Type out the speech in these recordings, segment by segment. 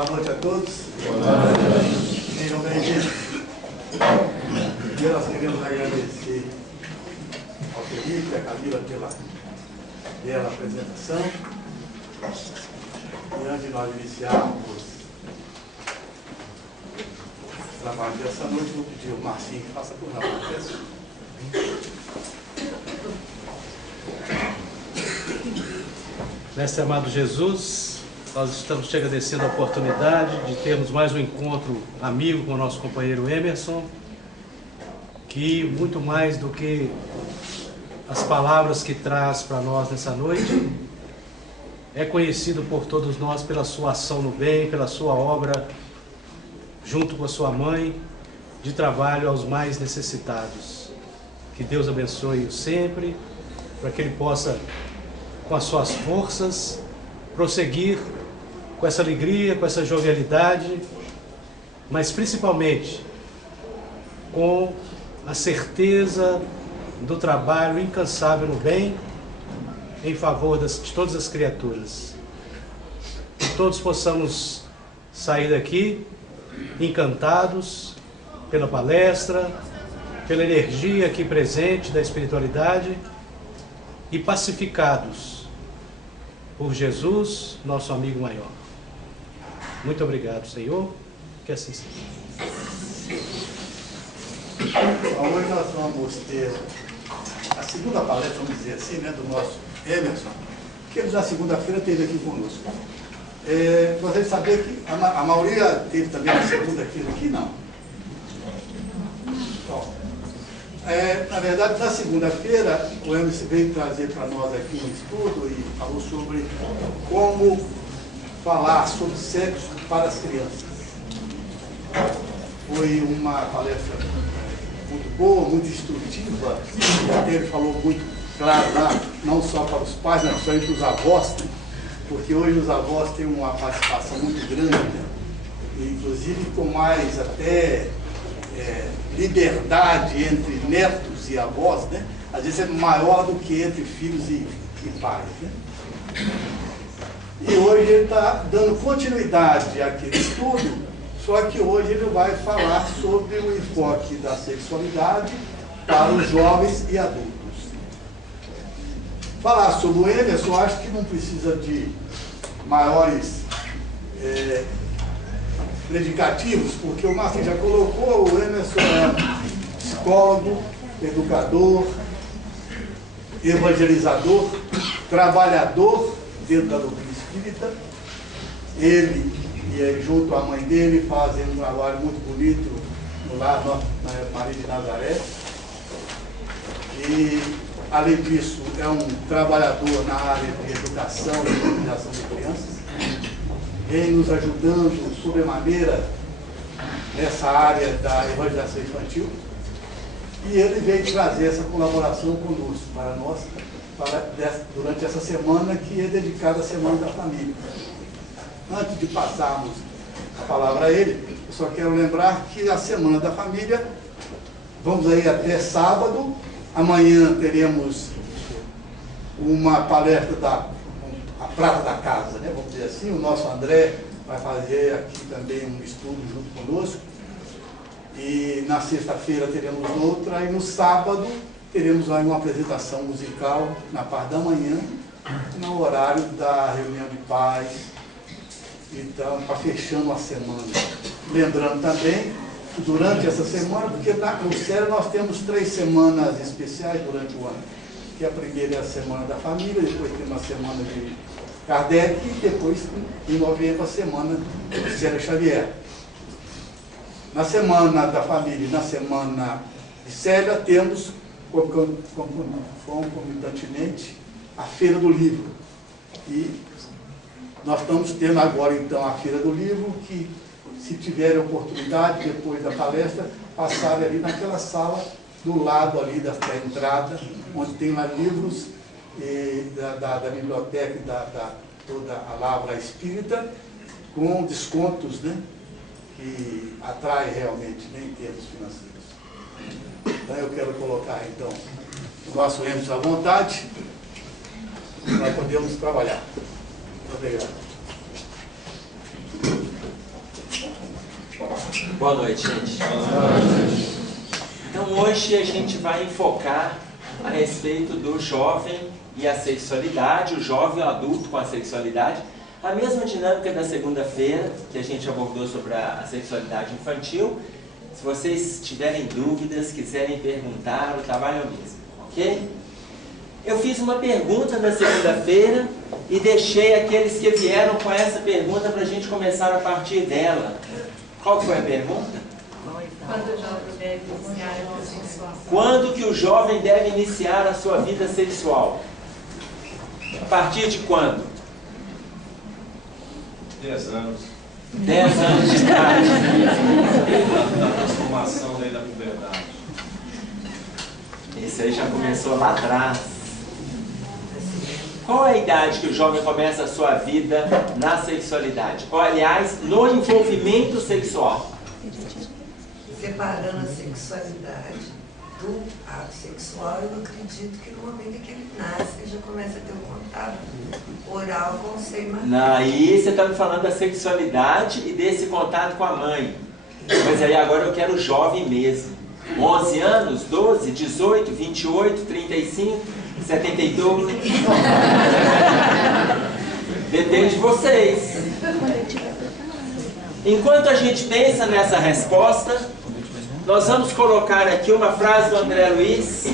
Boa noite a todos. Boa noite. Sejam bem-vindos. Primeiro nós queremos agradecer ao Felipe e à Camila pela apresentação. E antes de nós iniciarmos o trabalho dessa noite, vou pedir ao Marcinho que faça por nós. Mestre amado Jesus, nós estamos te agradecendo a oportunidade de termos mais um encontro amigo com o nosso companheiro Emerson, que muito mais do que as palavras que traz para nós nessa noite, é conhecido por todos nós pela sua ação no bem, pela sua obra, junto com a sua mãe, de trabalho aos mais necessitados. Que Deus abençoe-o sempre, para que ele possa, com as suas forças, prosseguir com essa alegria, com essa jovialidade, mas principalmente com a certeza do trabalho incansável no bem, em favor de todas as criaturas. Que todos possamos sair daqui encantados pela palestra, pela energia aqui presente da espiritualidade e pacificados por Jesus, nosso amigo maior. Muito obrigado, Senhor, que assim seja. Hoje nós vamos ter a segunda palestra, vamos dizer assim, né, do nosso Emerson, que ele na segunda-feira esteve aqui conosco. Gostaria de saber que a maioria teve também na segunda-feira aqui, não? Bom, na verdade, na segunda-feira, o Emerson veio trazer para nós aqui um estudo e falou sobre como falar sobre sexo para as crianças. Foi uma palestra muito boa, muito instrutiva, até ele falou muito claro lá, não só para os pais, mas também para os avós, né? Porque hoje os avós têm uma participação muito grande, né? Inclusive com mais até liberdade entre netos e avós, né? Às vezes é maior do que entre filhos e pais, né? E hoje ele está dando continuidade àquele estudo, só que hoje ele vai falar sobre o enfoque da sexualidade para os jovens e adultos. Falar sobre o Emerson, acho que não precisa de maiores predicativos, porque o Marcinho já colocou, o Emerson é psicólogo, educador, evangelizador, trabalhador dentro da doutrina espírita. Ele e junto à mãe dele fazem um trabalho muito bonito no lar na Maria de Nazaré. E, além disso, é um trabalhador na área de educação e evangelização de crianças, vem nos ajudando sobremaneira nessa área da evangelização infantil, e ele veio trazer essa colaboração conosco, para nós, durante essa semana que é dedicada à Semana da Família. Antes de passarmos a palavra a ele, eu só quero lembrar que a Semana da Família, vamos aí até sábado. Amanhã teremos uma palestra a prata da casa, né? Vamos dizer assim. O nosso André vai fazer aqui também um estudo junto conosco. E na sexta-feira teremos outra, e no sábado teremos aí uma apresentação musical na parte da manhã, no horário da reunião de paz. Então, para fechando a semana. Lembrando também, durante essa semana, porque no CERA nós temos 3 semanas especiais durante o ano. Que a primeira é a Semana da Família, depois tem uma semana de Kardec, e depois, em novembro, a semana do CERA Xavier. Na Semana da Família e na Semana de Célia, temos, concomitantemente, a Feira do Livro. E nós estamos tendo agora, então, a Feira do Livro, que, se tiverem oportunidade, depois da palestra, passarem ali naquela sala, do lado ali da entrada, onde tem lá livros da biblioteca e toda a Lavra Espírita, com descontos, né, que atrai realmente, né, em termos financeiros. Então, eu quero colocar, então, o nosso Emerson à vontade, para podermos trabalhar. Muito obrigado. Boa noite, gente. Então hoje a gente vai enfocar a respeito do jovem e a sexualidade, o jovem e o adulto com a sexualidade. A mesma dinâmica da segunda-feira, que a gente abordou sobre a sexualidade infantil. Se vocês tiverem dúvidas, quiserem perguntar, o trabalho é o mesmo, ok? Eu fiz uma pergunta na segunda-feira e deixei aqueles que vieram com essa pergunta para a gente começar a partir dela. Qual foi a pergunta? Quando o jovem deve iniciar a vida sexual? Quando que o jovem deve iniciar a sua vida sexual? A partir de quando? 10 anos. 10 anos de idade. Da transformação daí da puberdade. Esse aí já começou lá atrás. Qual é a idade que o jovem começa a sua vida na sexualidade? Ou, aliás, no envolvimento sexual? Separando a sexualidade do ato sexual, eu acredito que no momento em que ele nasce, ele já começa a ter um contato oral com o seio materno. Aí você está me falando da sexualidade e desse contato com a mãe. Mas aí agora eu quero jovem mesmo. 11 anos, 12, 18, 28, 35, 72. Depende de vocês. Enquanto a gente pensa nessa resposta, nós vamos colocar aqui uma frase do André Luiz,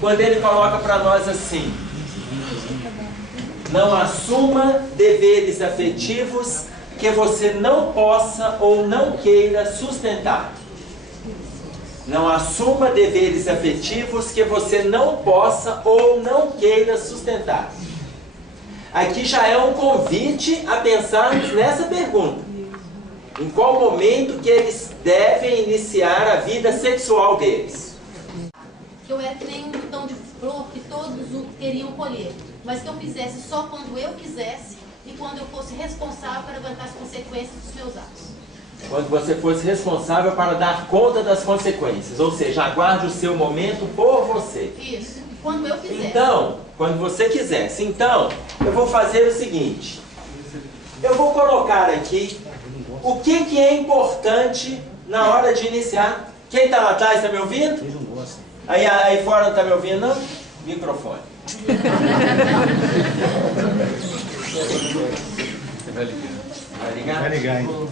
quando ele coloca para nós assim: não assuma deveres afetivos que você não possa ou não queira sustentar. Não assuma deveres afetivos que você não possa ou não queira sustentar. Aqui já é um convite a pensarmos nessa pergunta. Em qual momento que eles devem iniciar a vida sexual deles? Eu era que nem um botão de flor que todos queriam colher, mas que eu fizesse só quando eu quisesse e quando eu fosse responsável para aguentar as consequências dos meus atos. Quando você fosse responsável para dar conta das consequências, ou seja, aguarde o seu momento por você. Isso, quando eu quisesse. Então, quando você quisesse. Então, eu vou fazer o seguinte. Eu vou colocar aqui o que é importante na hora de iniciar. Quem está lá atrás está me ouvindo? Aí fora não está me ouvindo, não? Microfone. Vai ligar? Vai ligar, hein?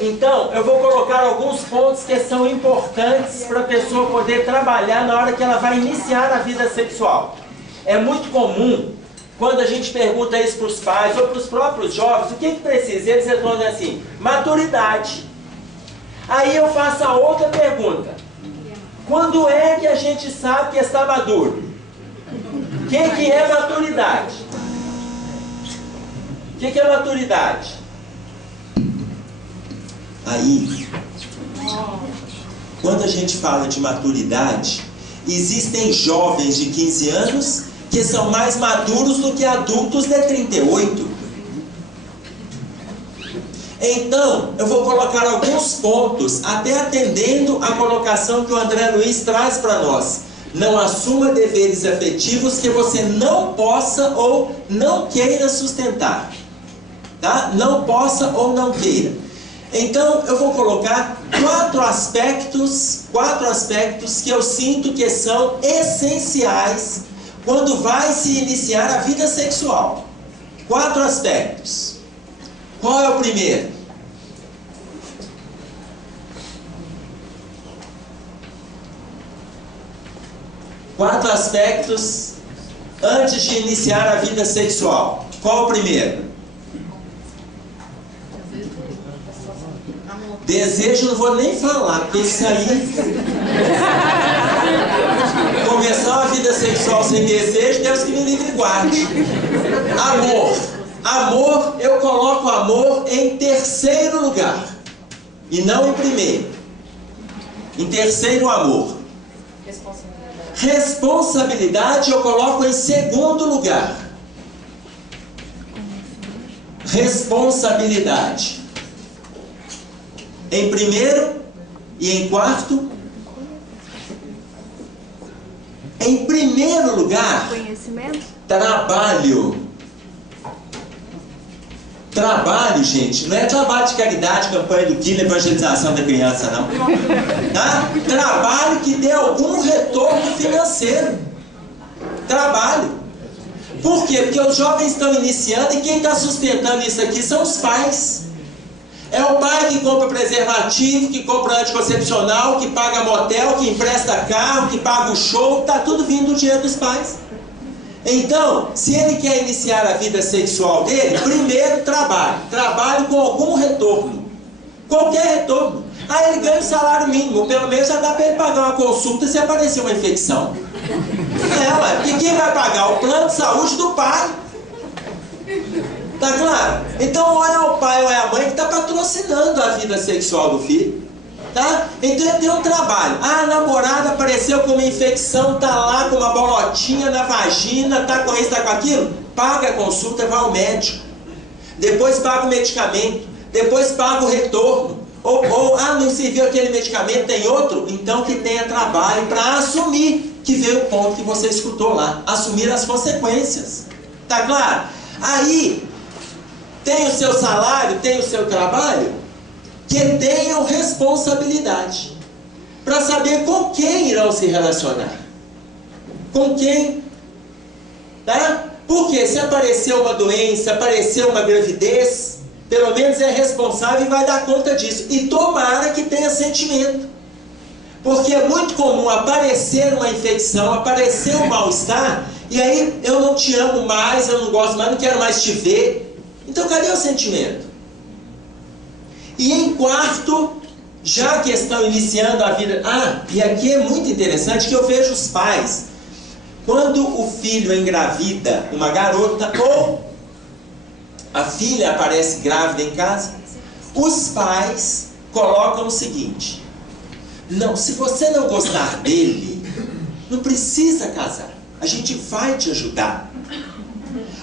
Então, eu vou colocar alguns pontos que são importantes para a pessoa poder trabalhar na hora que ela vai iniciar a vida sexual. É muito comum, quando a gente pergunta isso para os pais ou para os próprios jovens, o que precisa? Eles respondem assim: maturidade. Aí eu faço a outra pergunta: quando é que a gente sabe que está maduro? O que é maturidade? O que é maturidade? Aí, quando a gente fala de maturidade, existem jovens de 15 anos que são mais maduros do que adultos de 38. Então, eu vou colocar alguns pontos, até atendendo a colocação que o André Luiz traz para nós. Não assuma deveres afetivos que você não possa ou não queira sustentar. Tá? Não possa ou não queira. Então, eu vou colocar quatro aspectos que eu sinto que são essenciais quando vai se iniciar a vida sexual. 4 aspectos. Qual é o primeiro? Quatro aspectos antes de iniciar a vida sexual. Qual o primeiro? Desejo, não vou nem falar, porque isso aí... Começar uma vida sexual sem desejo, Deus que me livre e guarde. Amor. Amor, eu coloco amor em terceiro lugar. E não em primeiro. Em terceiro, amor. Responsabilidade eu coloco em segundo lugar. Responsabilidade. Em primeiro e em quarto. Em primeiro lugar, conhecimento, trabalho. Trabalho, gente, não é trabalho de caridade, campanha do quilo, evangelização da criança, não. Tá? Trabalho que dê algum retorno financeiro. Trabalho. Por quê? Porque os jovens estão iniciando e quem está sustentando isso aqui são os pais. É o pai que compra preservativo, que compra anticoncepcional, que paga motel, que empresta carro, que paga o show, está tudo vindo do dinheiro dos pais. Então, se ele quer iniciar a vida sexual dele, primeiro trabalho com algum retorno, qualquer retorno. Aí ele ganha o salário mínimo, pelo menos já dá para ele pagar uma consulta se aparecer uma infecção. Porque quem vai pagar? O plano de saúde do pai. Tá claro? Então, ou é o pai ou é a mãe que está patrocinando a vida sexual do filho. Tá? Então ele tem um trabalho. A namorada apareceu com uma infecção, tá lá com uma bolotinha na vagina, tá com isso, tá com aquilo. Paga a consulta, vai ao médico. Depois paga o medicamento. Depois paga o retorno. Ou não serviu aquele medicamento, tem outro? Então que tenha trabalho para assumir, que veio o ponto que você escutou lá. Assumir as consequências. Tá claro? Aí, tem o seu salário, tem o seu trabalho, que tenham responsabilidade para saber com quem irão se relacionar. Com quem? Tá? Porque se aparecer uma doença, aparecer uma gravidez, pelo menos é responsável e vai dar conta disso. E tomara que tenha sentimento. Porque é muito comum aparecer uma infecção, aparecer um mal-estar, e aí eu não te amo mais, eu não gosto mais, não quero mais te ver. Então cadê o sentimento? E em quarto, já que estão iniciando a vida... e aqui é muito interessante que eu vejo os pais, quando o filho engravida uma garota, ou a filha aparece grávida em casa, os pais colocam o seguinte: não, se você não gostar dele, não precisa casar, a gente vai te ajudar.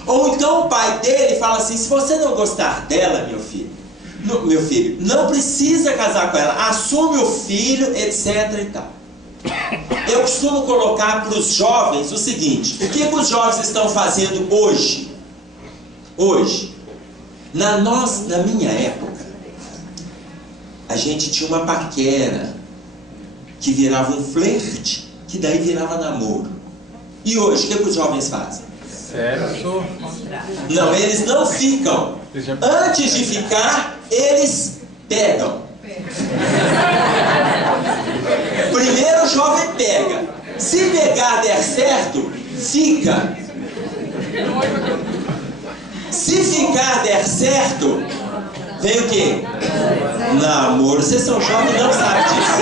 Ou então o pai dele fala assim: se você não gostar dela, meu filho, não precisa casar com ela, assume o filho, etc e tal. Eu costumo colocar para os jovens o seguinte: o que os jovens estão fazendo hoje? Na minha época, a gente tinha uma paquera que virava um flerte, que daí virava namoro. E hoje, o que os jovens fazem? Certo. Não, eles não ficam. Antes de ficar, eles pegam. Primeiro o jovem pega. Se pegar der certo, fica. Se ficar der certo, vem o quê? Namoro. Vocês são jovens e não sabem disso.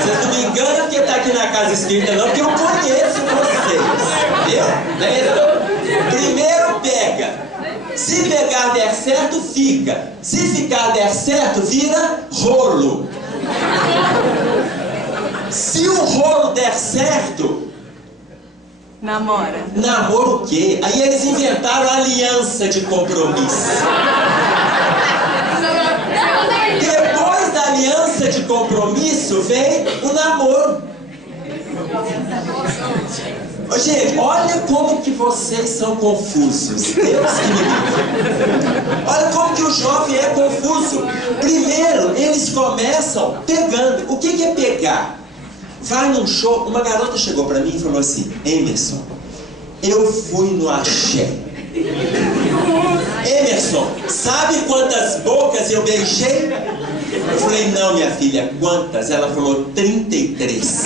Vocês não me enganam porque está aqui na casa escrita não, porque eu conheço vocês. Viu? Primeiro pega. Se pegar der certo, fica. Se ficar der certo, vira rolo. Se o rolo der certo, namora. Namoro o quê? Aí eles inventaram a aliança de compromisso. Depois da aliança de compromisso vem o namoro. Ô, gente, olha como que vocês são confusos. Deus que me livre. Olha como que o jovem é confuso. Primeiro, eles começam pegando. O que é pegar? Vai num show, uma garota chegou pra mim e falou assim: Emerson, eu fui no axé. Emerson, sabe quantas bocas eu beijei? Eu falei: não, minha filha, quantas? Ela falou: 33.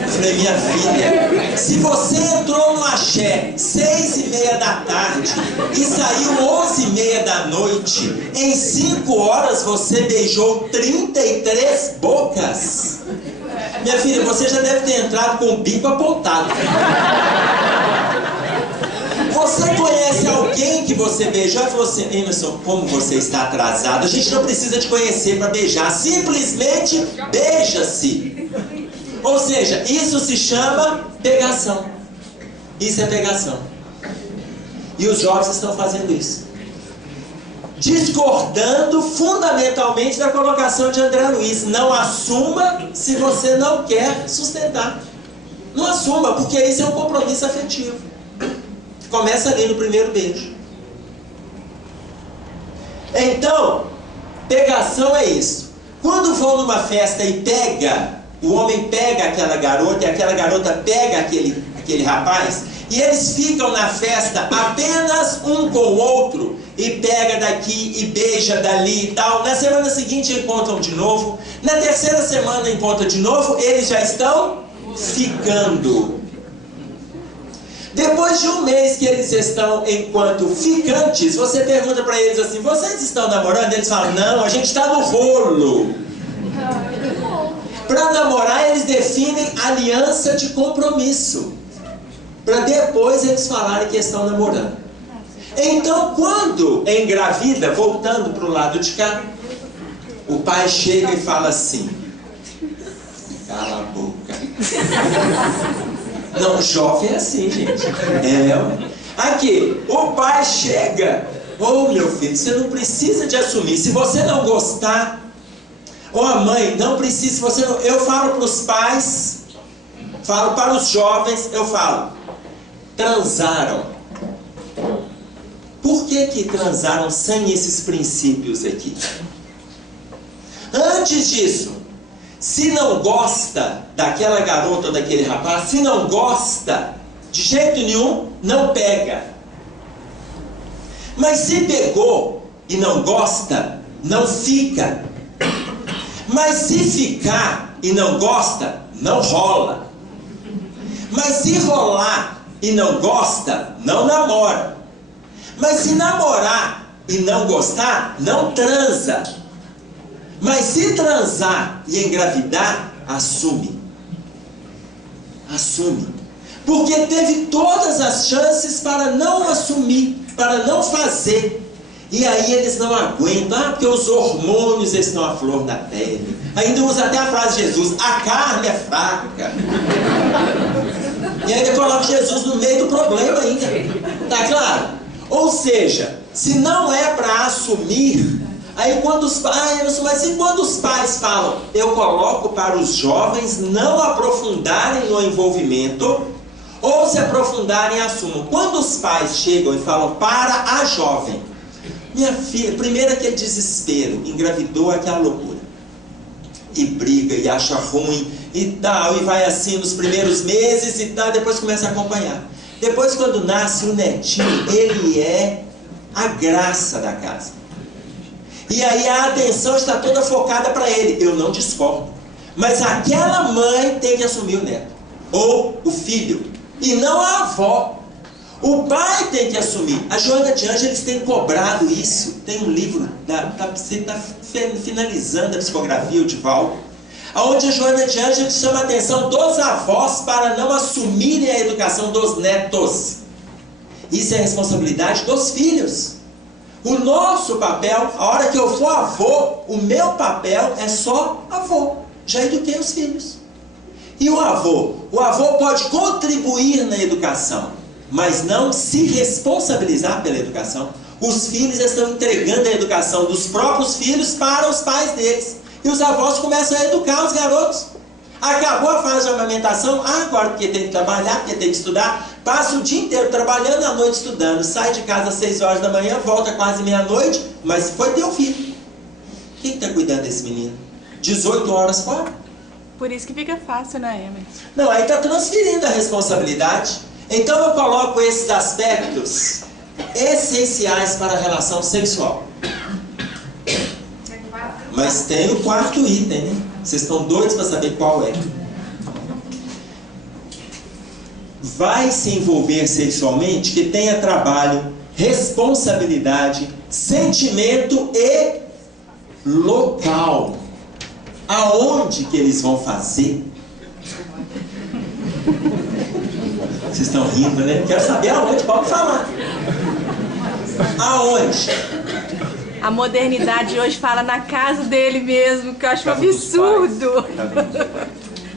Eu falei: minha filha, se você entrou no axé 6:30 da tarde e saiu 11:30 da noite, em 5 horas você beijou 33 bocas. Minha filha, você já deve ter entrado com o bico apontado. Você conhece alguém que você beijou e falou assim: Emerson, como você está atrasado? A gente não precisa te conhecer para beijar, simplesmente beija-se. Ou seja, isso se chama pegação. Isso é pegação. E os jovens estão fazendo isso, discordando fundamentalmente da colocação de André Luiz. Não assuma se você não quer sustentar. Não assuma, porque isso é um compromisso afetivo. Começa ali no primeiro beijo. Então, pegação é isso. Quando vão numa festa e o homem pega aquela garota e aquela garota pega aquele rapaz, e eles ficam na festa apenas um com o outro, e pega daqui e beija dali e tal. Na semana seguinte encontram de novo, na terceira semana encontram de novo, eles já estão ficando. Depois de um mês que eles estão enquanto ficantes, você pergunta para eles assim: vocês estão namorando? Eles falam: não, a gente está no rolo. Para namorar eles definem aliança de compromisso, para depois eles falarem que estão namorando. Então, quando engravida, voltando para o lado de cá, o pai chega e fala assim: cala a boca. Não, jovem é assim, gente. Aqui, o pai chega: ô meu filho, você não precisa de assumir. Se você não gostar, ou a mãe, não precisa, se você não... Eu falo para os pais, falo para os jovens, eu falo: transaram. Por que transaram sem esses princípios aqui? Antes disso, se não gosta daquela garota ou daquele rapaz, se não gosta, de jeito nenhum, não pega. Mas se pegou e não gosta, não fica. Mas se ficar e não gosta, não rola. Mas se rolar e não gosta, não namora. Mas se namorar e não gostar, não transa. Mas se transar e engravidar, assume. Assume. Porque teve todas as chances para não assumir, para não fazer. E aí eles não aguentam. Porque os hormônios estão à flor da pele. Ainda usa até a frase de Jesus: a carne é fraca. E ainda coloca Jesus no meio do problema ainda. Tá claro? Ou seja, se não é para assumir, aí quando os pais, mas e quando os pais falam, eu coloco para os jovens não aprofundarem no envolvimento, ou se aprofundarem, assumam. Quando os pais chegam e falam para a jovem: minha filha, primeiro aquele desespero, engravidou, aquela loucura, e briga, e acha ruim, e tal, e vai assim nos primeiros meses e tal, depois começa a acompanhar. Depois, quando nasce o netinho, ele é a graça da casa. E aí a atenção está toda focada para ele. Eu não discordo. Mas aquela mãe tem que assumir o neto. Ou o filho. E não a avó. O pai tem que assumir. A Joana de Ângeles tem cobrado isso. Tem um livro, está finalizando a psicografia, o Divaldo, onde a Joana de Ângeles chama a atenção dos avós para não assumirem a educação dos netos. Isso é responsabilidade dos filhos. O nosso papel, a hora que eu for avô, o meu papel é só avô. Já eduquei os filhos. E o avô? O avô pode contribuir na educação, mas não se responsabilizar pela educação. Os filhos estão entregando a educação dos próprios filhos para os pais deles. E os avós começam a educar os garotos. Acabou a fase de amamentação, agora porque tem que trabalhar, porque tem que estudar, passa o dia inteiro trabalhando, à noite estudando, sai de casa às 6 horas da manhã, volta quase meia-noite, mas foi teu filho. Quem está cuidando desse menino? 18 horas fora? Por isso que fica fácil, né, Emerson? Não, aí está transferindo a responsabilidade. Então eu coloco esses aspectos essenciais para a relação sexual. Mas tem o quarto item, né? Vocês estão doidos para saber qual é. Vai se envolver sexualmente que tenha trabalho, responsabilidade, sentimento e local. Aonde que eles vão fazer? Vocês estão rindo, né? Quero saber aonde, pode falar. Aonde? A modernidade hoje fala na casa dele mesmo, que eu acho um absurdo.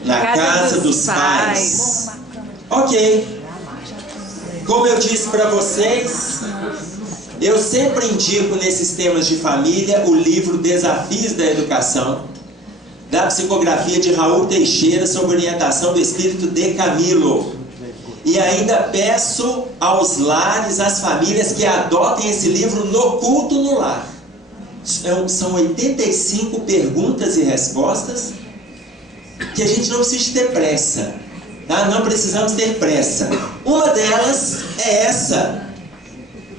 Na casa dos pais. Ok. Como eu disse para vocês, eu sempre indico nesses temas de família o livro Desafios da Educação, da psicografia de Raul Teixeira, sob orientação do espírito de Camilo. E ainda peço aos lares, às famílias, que adotem esse livro no culto no lar. São 85 perguntas e respostas que a gente não precisa ter pressa. Tá? Não precisamos ter pressa. Uma delas é essa.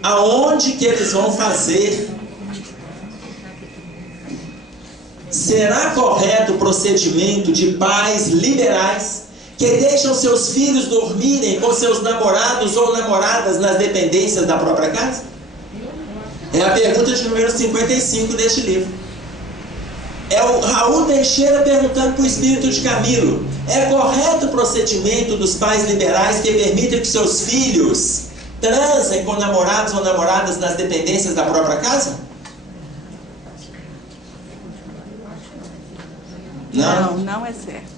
Aonde que eles vão fazer? Será correto o procedimento de pais liberais que deixam seus filhos dormirem com seus namorados ou namoradas nas dependências da própria casa? É a pergunta de número 55 deste livro. É o Raul Teixeira perguntando para o espírito de Camilo: é correto o procedimento dos pais liberais que permitem que seus filhos transem com namorados ou namoradas nas dependências da própria casa? Não, não é certo.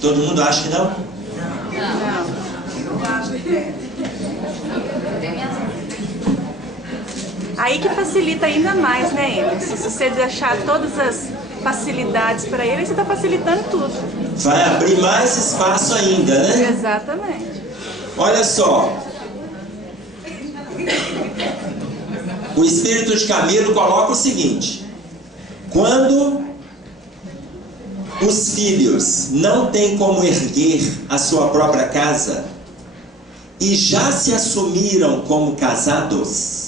Todo mundo acha que não? Não. Aí que facilita ainda mais, né, Emerson? Se você deixar todas as facilidades para ele, você está facilitando tudo. Vai abrir mais espaço ainda, né? Exatamente. Olha só. O espírito de Camilo coloca o seguinte: quando os filhos não têm como erguer a sua própria casa e já se assumiram como casados,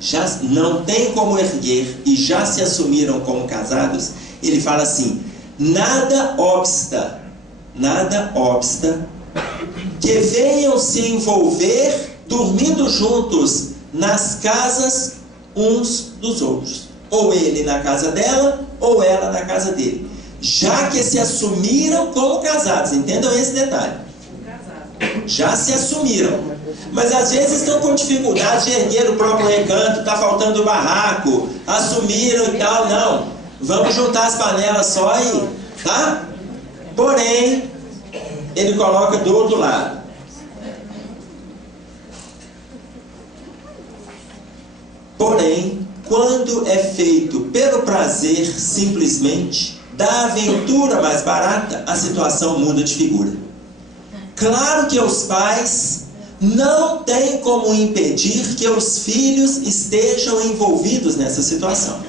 já não tem como erguer e já se assumiram como casados, ele fala assim: nada obsta que venham se envolver dormindo juntos nas casas uns dos outros, ou ele na casa dela ou ela na casa dele, já que se assumiram como casados. Entendam esse detalhe. Já se assumiram, mas às vezes estão com dificuldade de erguer o próprio recanto, está faltando barraco, assumiram e tal. Não, vamos juntar as panelas só aí, tá? Porém, ele coloca do outro lado: porém, quando é feito pelo prazer simplesmente da aventura mais barata, a situação muda de figura. Claro que os pais não têm como impedir que os filhos estejam envolvidos nessa situação,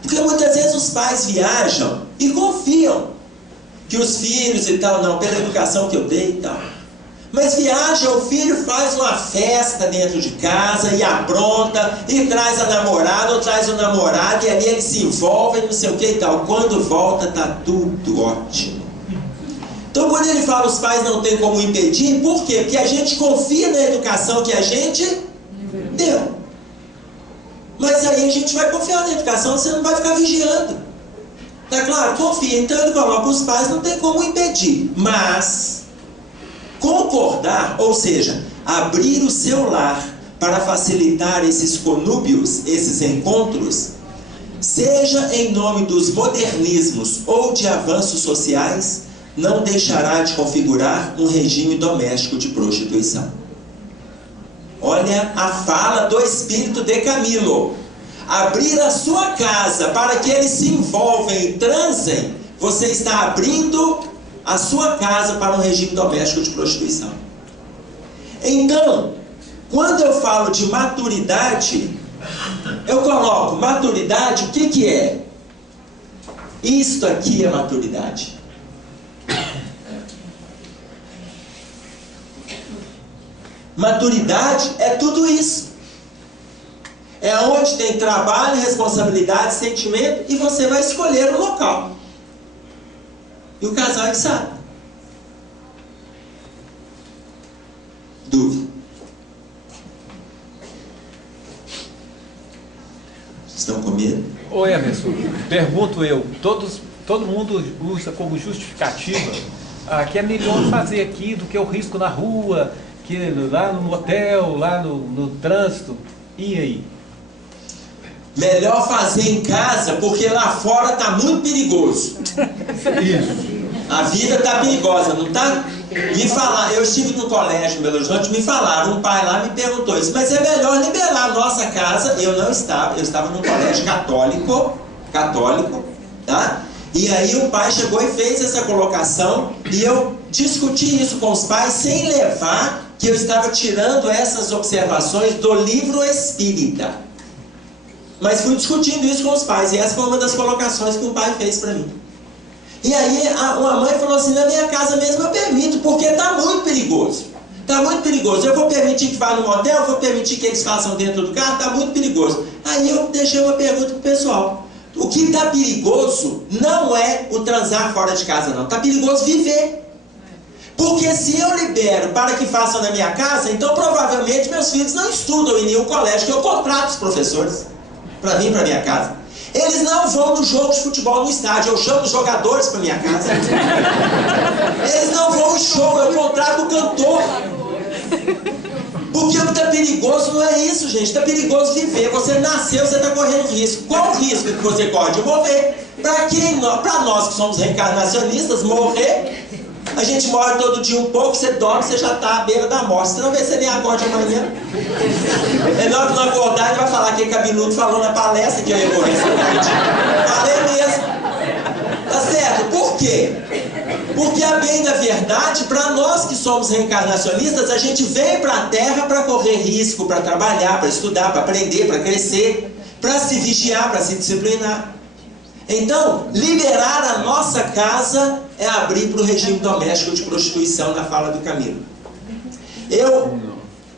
porque muitas vezes os pais viajam e confiam que os filhos e tal, não, pela educação que eu dei e tal. Mas viaja, o filho faz uma festa dentro de casa e apronta, e traz a namorada ou traz o namorado, e ali eles se envolvem, não sei o que e tal. Quando volta, está tudo ótimo. Então, quando ele fala os pais não têm como impedir, por quê? Porque a gente confia na educação que a gente deu. Mas aí a gente vai confiar na educação, você não vai ficar vigiando. Tá claro? Confia. Então ele coloca os pais não tem como impedir, mas concordar, ou seja, abrir o seu lar para facilitar esses conúbios, esses encontros, seja em nome dos modernismos ou de avanços sociais, não deixará de configurar um regime doméstico de prostituição. Olha a fala do espírito de Camilo: abrir a sua casa para que eles se envolvam e transem, você está abrindo a sua casa para um regime doméstico de prostituição. Então, quando eu falo de maturidade, eu coloco maturidade, o que é? Isto aqui é maturidade. Maturidade é tudo isso. É onde tem trabalho, responsabilidade, sentimento, e você vai escolher o local. E o casal é que sabe. Dúvida? Estão com medo? Oi, Emerson. Pergunto eu. Todo mundo usa como justificativa que é melhor fazer aqui do que o risco na rua, que lá no motel, lá no trânsito. E aí? Melhor fazer em casa, porque lá fora está muito perigoso. Isso. A vida está perigosa, não está? Me falaram, eu estive no colégio em Belo Horizonte, me falaram, um pai lá me perguntou isso: mas é melhor liberar a nossa casa. Eu não estava, eu estava num colégio católico, tá? E aí o pai chegou e fez essa colocação, e eu discuti isso com os pais sem levar que eu estava tirando essas observações do livro espírita. Mas fui discutindo isso com os pais, e essa foi uma das colocações que o pai fez para mim. E aí uma mãe falou assim, na minha casa mesmo eu permito, porque está muito perigoso. Está muito perigoso. Eu vou permitir que vá no motel, eu vou permitir que eles façam dentro do carro, está muito perigoso. Aí eu deixei uma pergunta para o pessoal. O que está perigoso não é o transar fora de casa, não. Está perigoso viver. Porque se eu libero para que façam na minha casa, então provavelmente meus filhos não estudam em nenhum colégio, que eu contrato os professores para vir para minha casa. Eles não vão no jogo de futebol no estádio, eu chamo os jogadores para minha casa. Eles não vão no show, eu contrato o cantor. Porque o que está perigoso não é isso, gente. Está perigoso viver. Você nasceu, você está correndo risco. Qual o risco que você corre de morrer? Para nós que somos reencarnacionistas, morrer, a gente morre todo dia um pouco, você dorme, você já está à beira da morte. Você não vê se você nem acorda amanhã. É na hora que não acordar, ele vai falar que Cabeludo falou na palestra que eu ia morrer. Falei mesmo. Tá certo? Por quê? Porque, a bem da verdade, para nós que somos reencarnacionistas, a gente vem para a Terra para correr risco, para trabalhar, para estudar, para aprender, para crescer, para se vigiar, para se disciplinar. Então, liberar a nossa casa é abrir para o regime doméstico de prostituição, na fala do Camilo.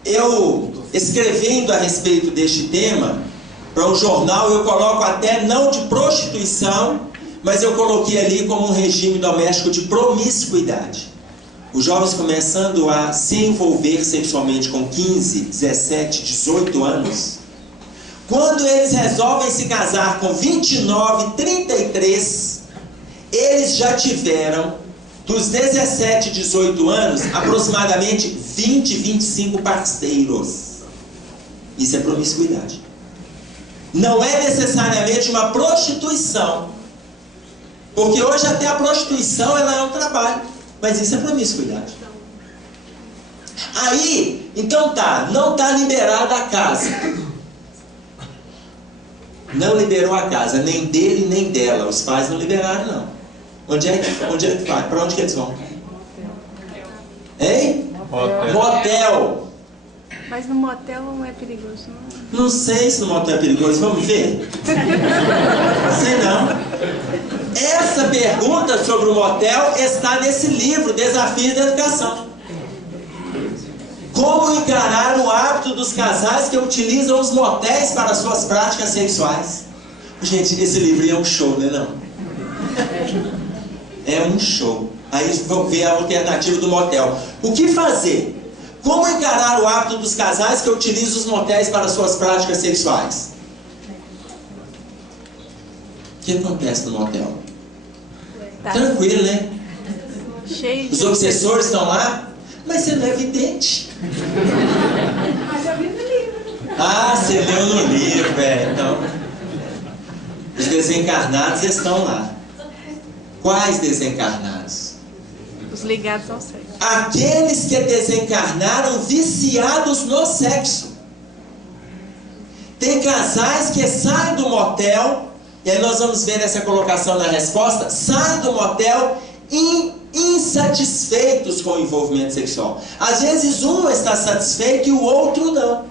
Eu escrevendo a respeito deste tema, para um jornal, eu coloco até não de prostituição, mas eu coloquei ali como um regime doméstico de promiscuidade. Os jovens começando a se envolver sexualmente com 15, 17, 18 anos. Quando eles resolvem se casar com 29, 33, eles já tiveram, dos 17, 18 anos, aproximadamente 20, 25 parceiros. Isso é promiscuidade. Não é necessariamente uma prostituição. Porque hoje até a prostituição ela é um trabalho, mas isso é promiscuidade. Aí, então tá, não está liberada a casa. Não liberou a casa, nem dele nem dela. Os pais não liberaram, não. Onde é que vai? Para onde que eles vão? Hein? Motel. Mas no motel não é perigoso, não? Não sei se no motel é perigoso, vamos ver? Sei não. Essa pergunta sobre o motel está nesse livro, Desafios da Educação. Como encarar o hábito dos casais que utilizam os motéis para suas práticas sexuais. Gente, esse livro é um show, né não? É um show. Aí vamos ver a alternativa do motel. O que fazer? Como encarar o hábito dos casais que utilizam os motéis para suas práticas sexuais? O que acontece no motel? Tá. Tranquilo, né? Cheio de... Os obsessores estão lá, mas você não é vidente. Mas eu vi no livro. Ah, você leu no livro, então. Os desencarnados estão lá. Quais desencarnados? Os ligados ao sexo. Aqueles que desencarnaram viciados no sexo. Tem casais que saem do motel, e aí nós vamos ver essa colocação na resposta, saem do motel insatisfeitos com o envolvimento sexual. Às vezes um está satisfeito e o outro não.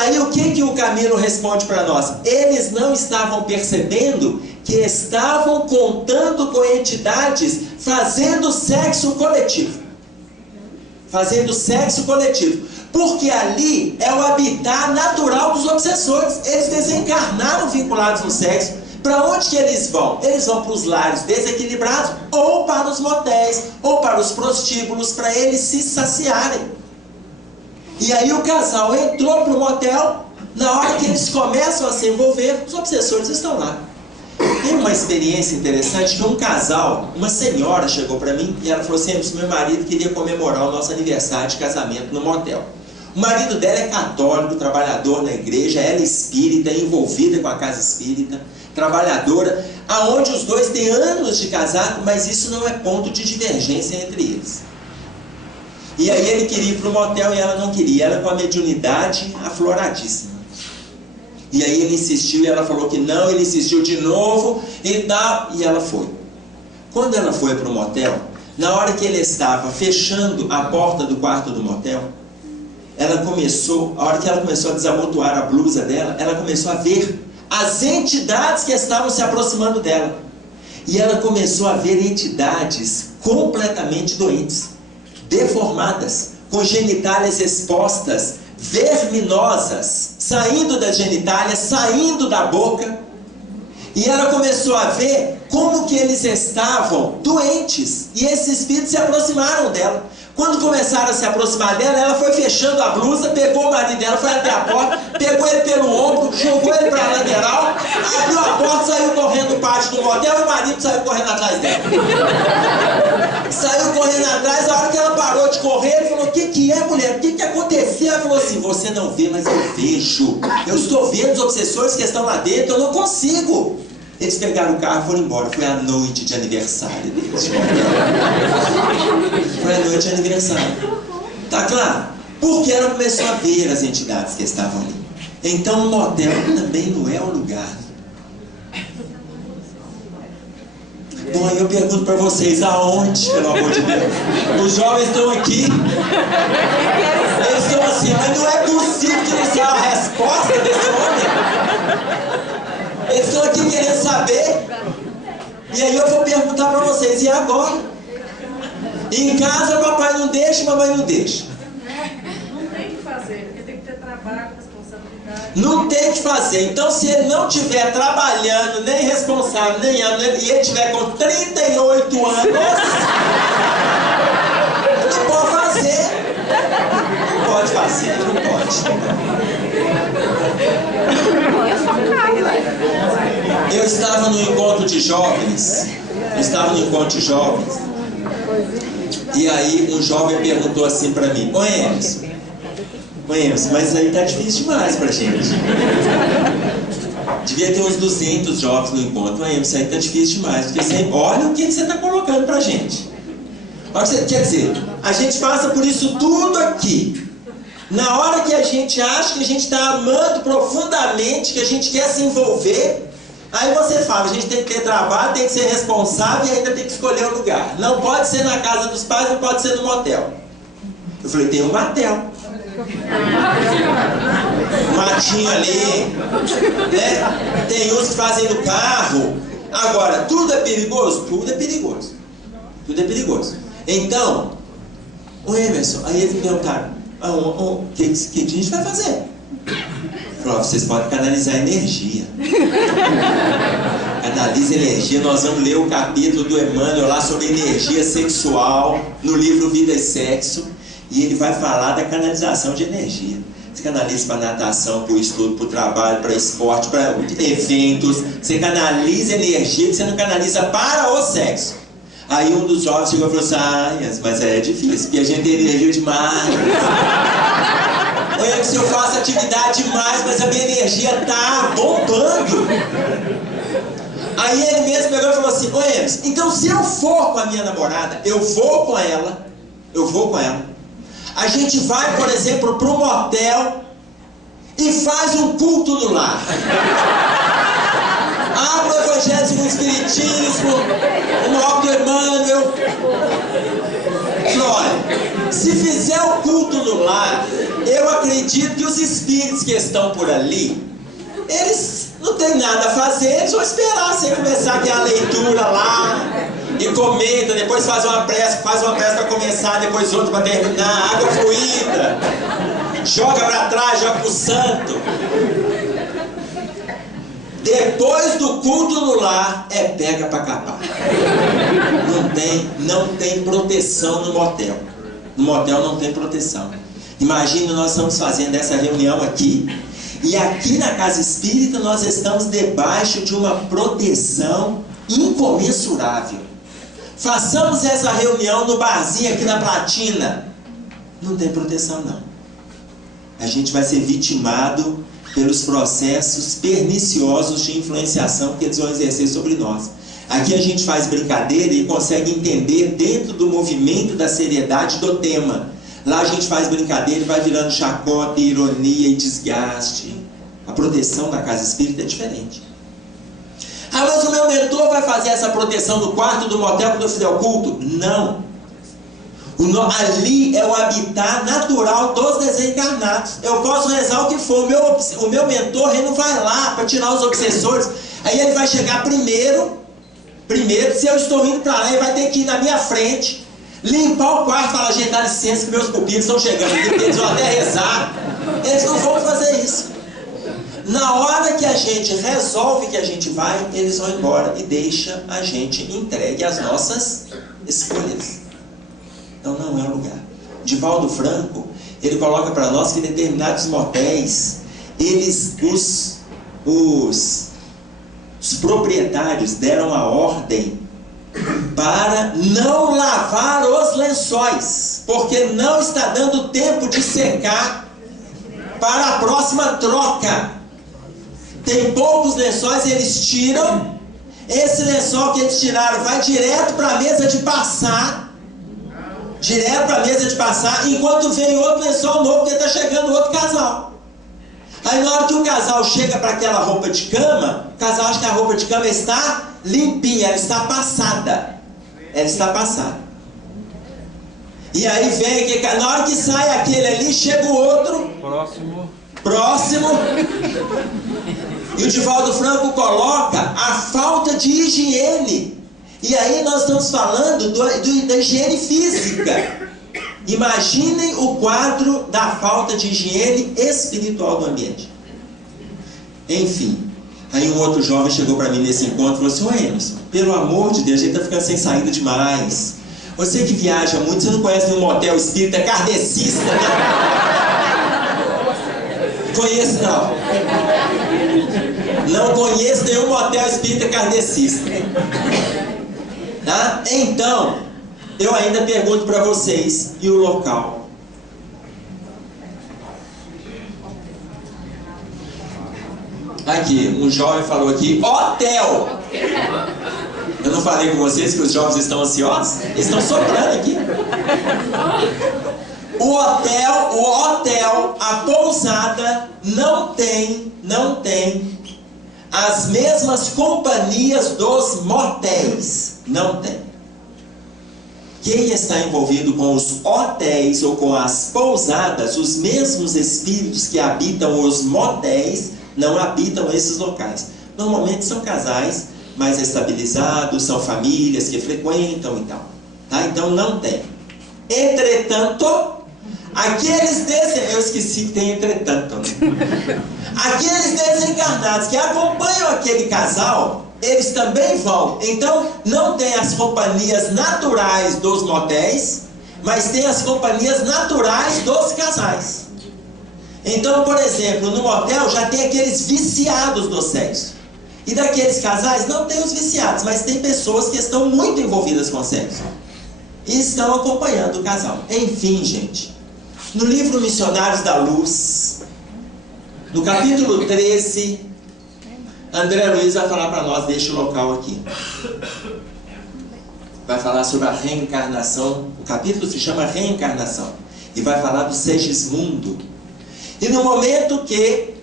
Aí o que o Camilo responde para nós? Eles não estavam percebendo que estavam contando com entidades fazendo sexo coletivo. Fazendo sexo coletivo. Porque ali é o habitat natural dos obsessores. Eles desencarnaram vinculados no sexo. Para onde que eles vão? Eles vão para os lares desequilibrados, ou para os motéis, ou para os prostíbulos, para eles se saciarem. E aí o casal entrou para o motel, na hora que eles começam a se envolver, os obsessores estão lá. Tem uma experiência interessante que um casal, uma senhora chegou para mim e ela falou assim: meu marido queria comemorar o nosso aniversário de casamento no motel. O marido dela é católico, trabalhador na igreja, ela é espírita, envolvida com a casa espírita, trabalhadora, aonde os dois têm anos de casado, mas isso não é ponto de divergência entre eles. E aí ele queria ir para o motel e ela não queria, ela com a mediunidade afloradíssima. E aí ele insistiu e ela falou que não, ele insistiu de novo e tal, e ela foi. Quando ela foi para o motel, Na hora que ele estava fechando a porta do quarto do motel, a hora que ela começou a desabotoar a blusa dela, ela começou a ver as entidades que estavam se aproximando dela. E ela começou a ver entidades completamente doentes, deformadas, com genitálias expostas, verminosas, saindo das genitálias, saindo da boca. E ela começou a ver como que eles estavam doentes. E esses espíritos se aproximaram dela. Quando começaram a se aproximar dela, ela foi fechando a blusa, pegou o marido dela, foi até a porta, pegou ele pelo ombro, jogou ele para a lateral, abriu a porta, saiu correndo do pátio do motel e o marido saiu correndo atrás dela. Saiu correndo atrás, a hora que ela parou de correr, ele falou: o que é, mulher? O que aconteceu? Ela falou assim: você não vê, mas eu vejo. Eu estou vendo os obsessores que estão lá dentro, eu não consigo. Eles pegaram o carro e foram embora. Foi a noite de aniversário deles. Foi a noite de aniversário. Tá claro? Porque ela começou a ver as entidades que estavam ali. Então o motel também não é o lugar. Bom, aí eu pergunto para vocês: aonde, pelo amor de Deus? Os jovens estão aqui. Eles estão assim: mas não é possível que não seja a resposta desse homem. Eles estão aqui querendo saber. E aí eu vou perguntar para vocês: e agora? Em casa papai não deixa, mamãe não deixa. Não tem o que fazer, porque tem que ter trabalho, responsabilidade. Não tem o que fazer. Então, se ele não estiver trabalhando, nem responsável, nem e ele estiver com 38 anos, não pode fazer. Não pode fazer, não pode. Eu estava no encontro de jovens. E aí um jovem perguntou assim para mim: ô Emerson, mas aí tá difícil demais pra gente. Devia ter uns 200 jovens no encontro. Ô Emerson, aí tá difícil demais. Porque você, olha o que você tá colocando pra gente. Quer dizer, a gente passa por isso tudo aqui. Na hora que a gente acha que a gente está amando profundamente, que a gente quer se envolver, aí você fala: a gente tem que ter trabalho, tem que ser responsável e ainda tem que escolher o lugar. Não pode ser na casa dos pais, não pode ser no motel. Eu falei: tem um motel. Um matinho ali, né? Tem uns que fazem no carro. Agora, tudo é perigoso? Tudo é perigoso. Tudo é perigoso. Então, o Emerson, aí eles me perguntaram: o que a gente vai fazer? Falou: vocês podem canalizar energia. Canaliza energia. Nós vamos ler o capítulo do Emmanuel lá sobre energia sexual no livro Vida e Sexo. E ele vai falar da canalização de energia. Você canaliza para natação, para o estudo, para o trabalho, para esporte, para eventos. Você canaliza energia que você não canaliza para o sexo. Aí um dos jovens chegou e falou assim: mas é difícil, porque a gente tem energia demais. Ou se eu faço atividade demais, mas a minha energia tá bombando. Aí ele mesmo pegou e falou assim: ô Emerson, então se eu for com a minha namorada, eu vou com ela. A gente vai, por exemplo, para um motel e faz um culto no lar. Abre o Evangelho segundo o Espiritismo, o óbvio Emmanuel. Olha, se fizer o culto no lar, eu acredito que os espíritos que estão por ali, eles não tem nada a fazer, eles vão esperar você começar a ter a leitura lá, e comenta, depois faz uma prece para começar, depois outra para terminar, água fluida, joga para trás, joga para o santo. Depois do culto no lar, é pega para capar. Não tem proteção no motel. No motel não tem proteção. Imagina, nós estamos fazendo essa reunião aqui, e aqui na Casa Espírita nós estamos debaixo de uma proteção incomensurável. Façamos essa reunião no barzinho aqui na Platina. Não tem proteção não. A gente vai ser vitimado pelos processos perniciosos de influenciação que eles vão exercer sobre nós. Aqui a gente faz brincadeira e consegue entender dentro do movimento da seriedade do tema. Lá a gente faz brincadeira e vai virando chacota, ironia e desgaste. A proteção da Casa Espírita é diferente. Ah, mas o meu mentor vai fazer essa proteção do quarto do motel quando eu fizer o culto? Não. Ali é o habitat natural dos desencarnados. Eu posso rezar o que for, o meu mentor, ele não vai lá para tirar os obsessores. Aí ele vai chegar primeiro, se eu estou indo para lá, ele vai ter que ir na minha frente, limpar o quarto, falar: gente, dá licença que meus pupilos estão chegando aqui, porque eles vão até rezar. Eles não vão fazer isso. Na hora que a gente resolve que a gente vai, eles vão embora e deixa a gente entregue às nossas escolhas. Então não é o lugar. Divaldo Franco, ele coloca para nós que determinados motéis, os proprietários deram a ordem para não lavar os lençóis, porque não está dando tempo de secar para a próxima troca. Tem poucos lençóis, eles tiram. Esse lençol que eles tiraram vai direto para a mesa de passar. Enquanto vem outro lençol novo, porque está chegando outro casal. Aí na hora que o casal chega para aquela roupa de cama, o casal acha que a roupa de cama está limpinha, ela está passada. E aí vem, na hora que sai aquele ali, chega o outro. Próximo. E o Divaldo Franco coloca a falta de higiene. E aí nós estamos falando da higiene física. Imaginem o quadro da falta de higiene espiritual do ambiente. Enfim, aí um outro jovem chegou para mim nesse encontro e falou assim: ô Emerson, pelo amor de Deus, a gente está ficando sem saída demais. Você que viaja muito, você não conhece nenhum motel espírita kardecista, não? Conheço não. Não conheço nenhum motel espírita kardecista. Tá? Então, eu ainda pergunto para vocês, e o local? Aqui, um jovem falou aqui: hotel! Eu não falei com vocês que os jovens estão ansiosos? Eles estão soprando aqui. O hotel, a pousada não tem as mesmas companhias dos motéis. Não tem. Quem está envolvido com os hotéis ou com as pousadas, os mesmos espíritos que habitam os motéis, não habitam esses locais. Normalmente são casais mais estabilizados, são famílias que frequentam e tal. Tá? Então não tem. Entretanto, eu esqueci que tem entretanto, né? Aqueles desencarnados que acompanham aquele casal, eles também vão. Então não tem as companhias naturais dos motéis, mas tem as companhias naturais dos casais. Então, por exemplo, no motel já tem aqueles viciados do sexo. E daqueles casais não tem os viciados, mas tem pessoas que estão muito envolvidas com o sexo e estão acompanhando o casal. Enfim, gente, no livro Missionários da Luz, no capítulo 13, André Luiz vai falar para nós, deixa o local aqui. Vai falar sobre a reencarnação. O capítulo se chama Reencarnação. E vai falar do Segismundo. E no momento que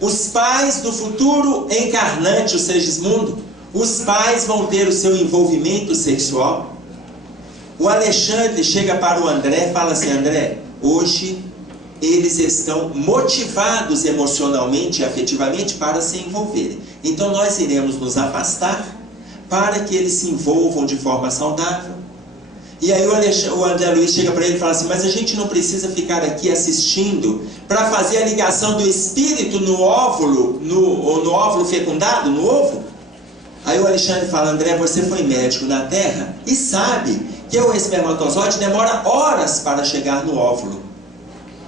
os pais do futuro encarnante, o Segismundo, os pais vão ter o seu envolvimento sexual, o Alexandre chega para o André e fala assim: André, hoje eles estão motivados emocionalmente e afetivamente para se envolverem. Então nós iremos nos afastar para que eles se envolvam de forma saudável. E aí o André Luiz chega para ele e fala assim: mas a gente não precisa ficar aqui assistindo para fazer a ligação do espírito no óvulo, no óvulo fecundado, no ovo? Aí o Alexandre fala: André, você foi médico na Terra e sabe que o espermatozoide demora horas para chegar no óvulo.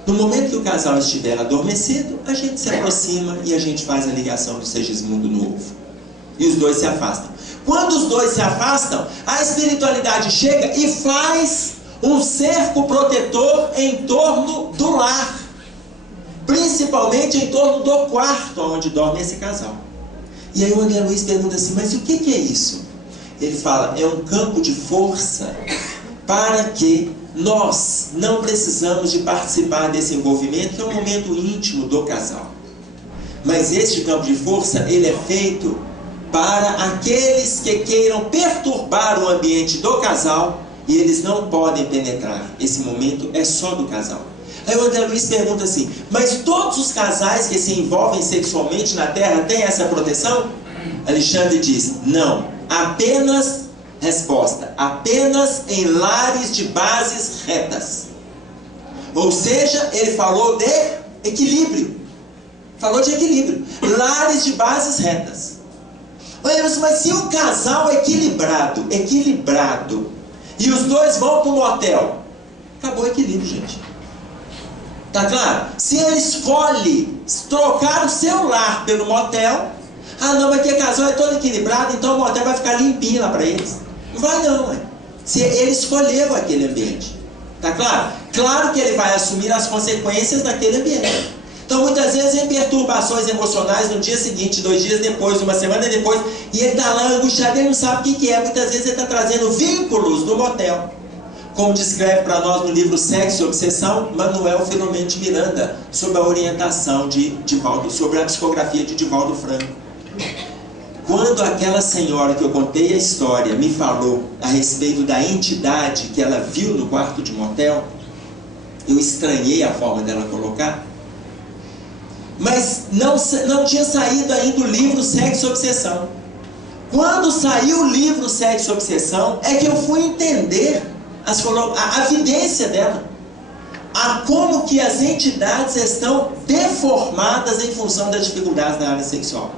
No momento que o casal estiver adormecido, a gente se aproxima e a gente faz a ligação do Segismundo no ovo. E os dois se afastam. Quando os dois se afastam, a espiritualidade chega e faz um cerco protetor em torno do lar. Principalmente em torno do quarto onde dorme esse casal. E aí o André Luiz pergunta assim: mas o que é isso? Ele fala: é um campo de força para que nós não precisamos de participar desse envolvimento, que é um momento íntimo do casal. Mas este campo de força, ele é feito para aqueles que queiram perturbar o ambiente do casal e eles não podem penetrar. Esse momento é só do casal. Aí o André Luiz pergunta assim, mas todos os casais que se envolvem sexualmente na Terra têm essa proteção? Alexandre diz, não, apenas, resposta, apenas em lares de bases retas. Ou seja, ele falou de equilíbrio. Falou de equilíbrio. Lares de bases retas. Olha, mas se um casal equilibrado, e os dois vão para um motel, acabou o equilíbrio, gente. Tá claro? Se ele escolhe trocar o seu lar pelo motel, ah não, mas que casal é todo equilibrado, então o motel vai ficar limpinho lá para eles. Não vai não, se ele escolheu aquele ambiente. Tá claro? Claro que ele vai assumir as consequências daquele ambiente. Então muitas vezes em perturbações emocionais no dia seguinte, 2 dias depois, 1 semana depois, e ele está lá angustiado, ele não sabe o que é. Muitas vezes ele está trazendo vínculos do motel. Como descreve para nós no livro Sexo e Obsessão, Manuel Filomeno de Miranda, sob a orientação sobre a psicografia de Divaldo Franco. Quando aquela senhora que eu contei a história me falou a respeito da entidade que ela viu no quarto de motel, eu estranhei a forma dela colocar, mas não tinha saído ainda o livro Sexo e Obsessão. Quando saiu o livro Sexo e Obsessão, é que eu fui entender a evidência dela, a como que as entidades estão deformadas em função das dificuldades na área sexual.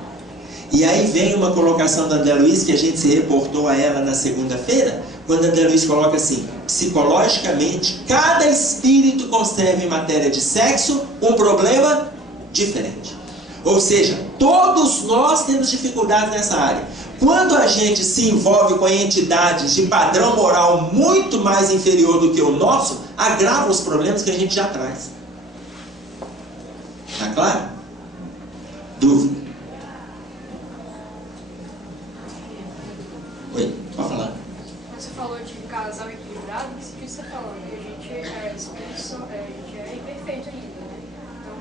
E aí vem uma colocação da André Luiz, que a gente se reportou a ela na segunda-feira, quando a André Luiz coloca assim, psicologicamente, cada espírito concebe em matéria de sexo um problema diferente. Ou seja, todos nós temos dificuldades nessa área. Quando a gente se envolve com entidades de padrão moral muito mais inferior do que o nosso, agrava os problemas que a gente já traz. Tá claro? Dúvida? Oi, pode falar. Você falou de casal equilibrado, que isso que você falou, que a gente é imperfeito ainda, né? Então,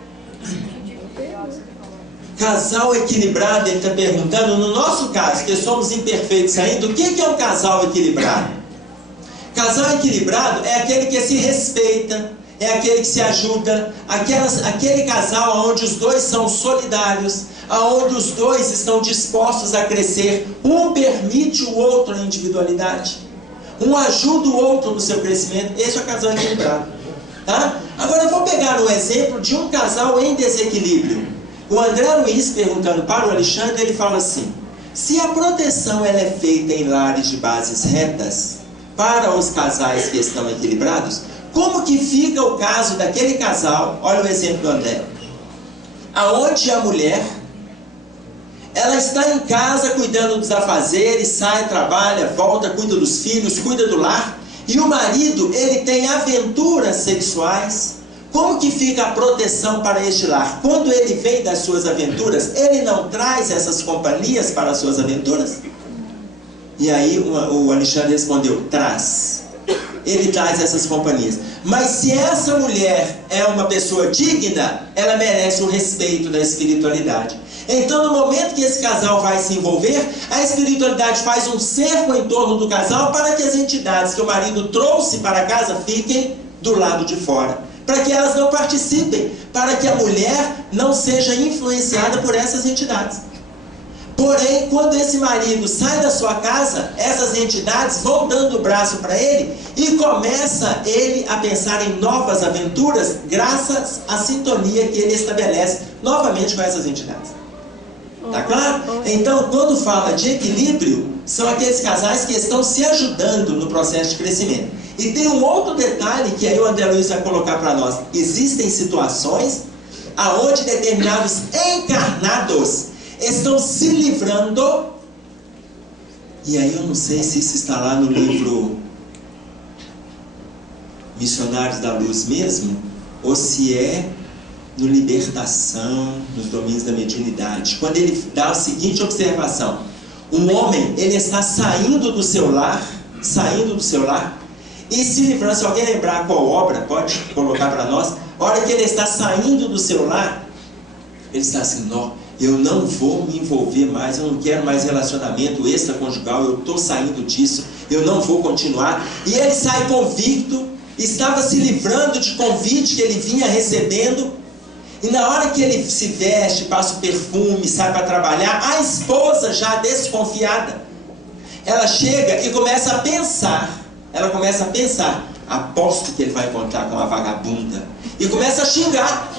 esse sentido de equilibrado, você falou. Casal equilibrado, ele está perguntando, no nosso caso, que somos imperfeitos ainda, o que é um casal equilibrado? Casal equilibrado é aquele que se respeita, é aquele que se ajuda, aquele casal onde os dois são solidários, onde os dois estão dispostos a crescer, um permite o outro a individualidade, um ajuda o outro no seu crescimento. Esse é o casal equilibrado. Tá? Agora eu vou pegar um exemplo de um casal em desequilíbrio. O André Luiz, perguntando para o Alexandre, ele fala assim, se a proteção ela é feita em lares de bases retas, para os casais que estão equilibrados, como que fica o caso daquele casal, olha o exemplo do André, aonde a mulher, ela está em casa cuidando dos afazeres, sai, trabalha, volta, cuida dos filhos, cuida do lar, e o marido, ele tem aventuras sexuais. Como que fica a proteção para este lar? Quando ele vem das suas aventuras, ele não traz essas companhias para as suas aventuras? E aí o Alexandre respondeu, traz. Ele traz essas companhias. Mas se essa mulher é uma pessoa digna, ela merece o respeito da espiritualidade. Então no momento que esse casal vai se envolver, a espiritualidade faz um cerco em torno do casal para que as entidades que o marido trouxe para casa fiquem do lado de fora. Para que elas não participem, para que a mulher não seja influenciada por essas entidades. Porém, quando esse marido sai da sua casa, essas entidades vão dando o braço para ele e começa ele a pensar em novas aventuras graças à sintonia que ele estabelece novamente com essas entidades. Tá claro? Então, quando fala de equilíbrio, são aqueles casais que estão se ajudando no processo de crescimento. E tem um outro detalhe que aí o André Luiz vai colocar para nós. Existem situações aonde determinados encarnados estão se livrando, e aí eu não sei se isso está lá no livro Missionários da Luz mesmo, ou se é no Libertação, nos domínios da mediunidade, quando ele dá a seguinte observação: um homem, ele está saindo do seu lar, e se livrando. Se alguém lembrar qual obra, pode colocar para nós. A hora que ele está saindo do seu lar, ele está assim, não, eu não vou me envolver mais, eu não quero mais relacionamento extraconjugal, eu estou saindo disso, eu não vou continuar. E ele sai convicto, estava se livrando de convite que ele vinha recebendo. E na hora que ele se veste, passa o perfume, sai para trabalhar, a esposa, já desconfiada, ela chega e começa a pensar. Ela começa a pensar: aposto que ele vai encontrar com a vagabunda. E começa a xingar.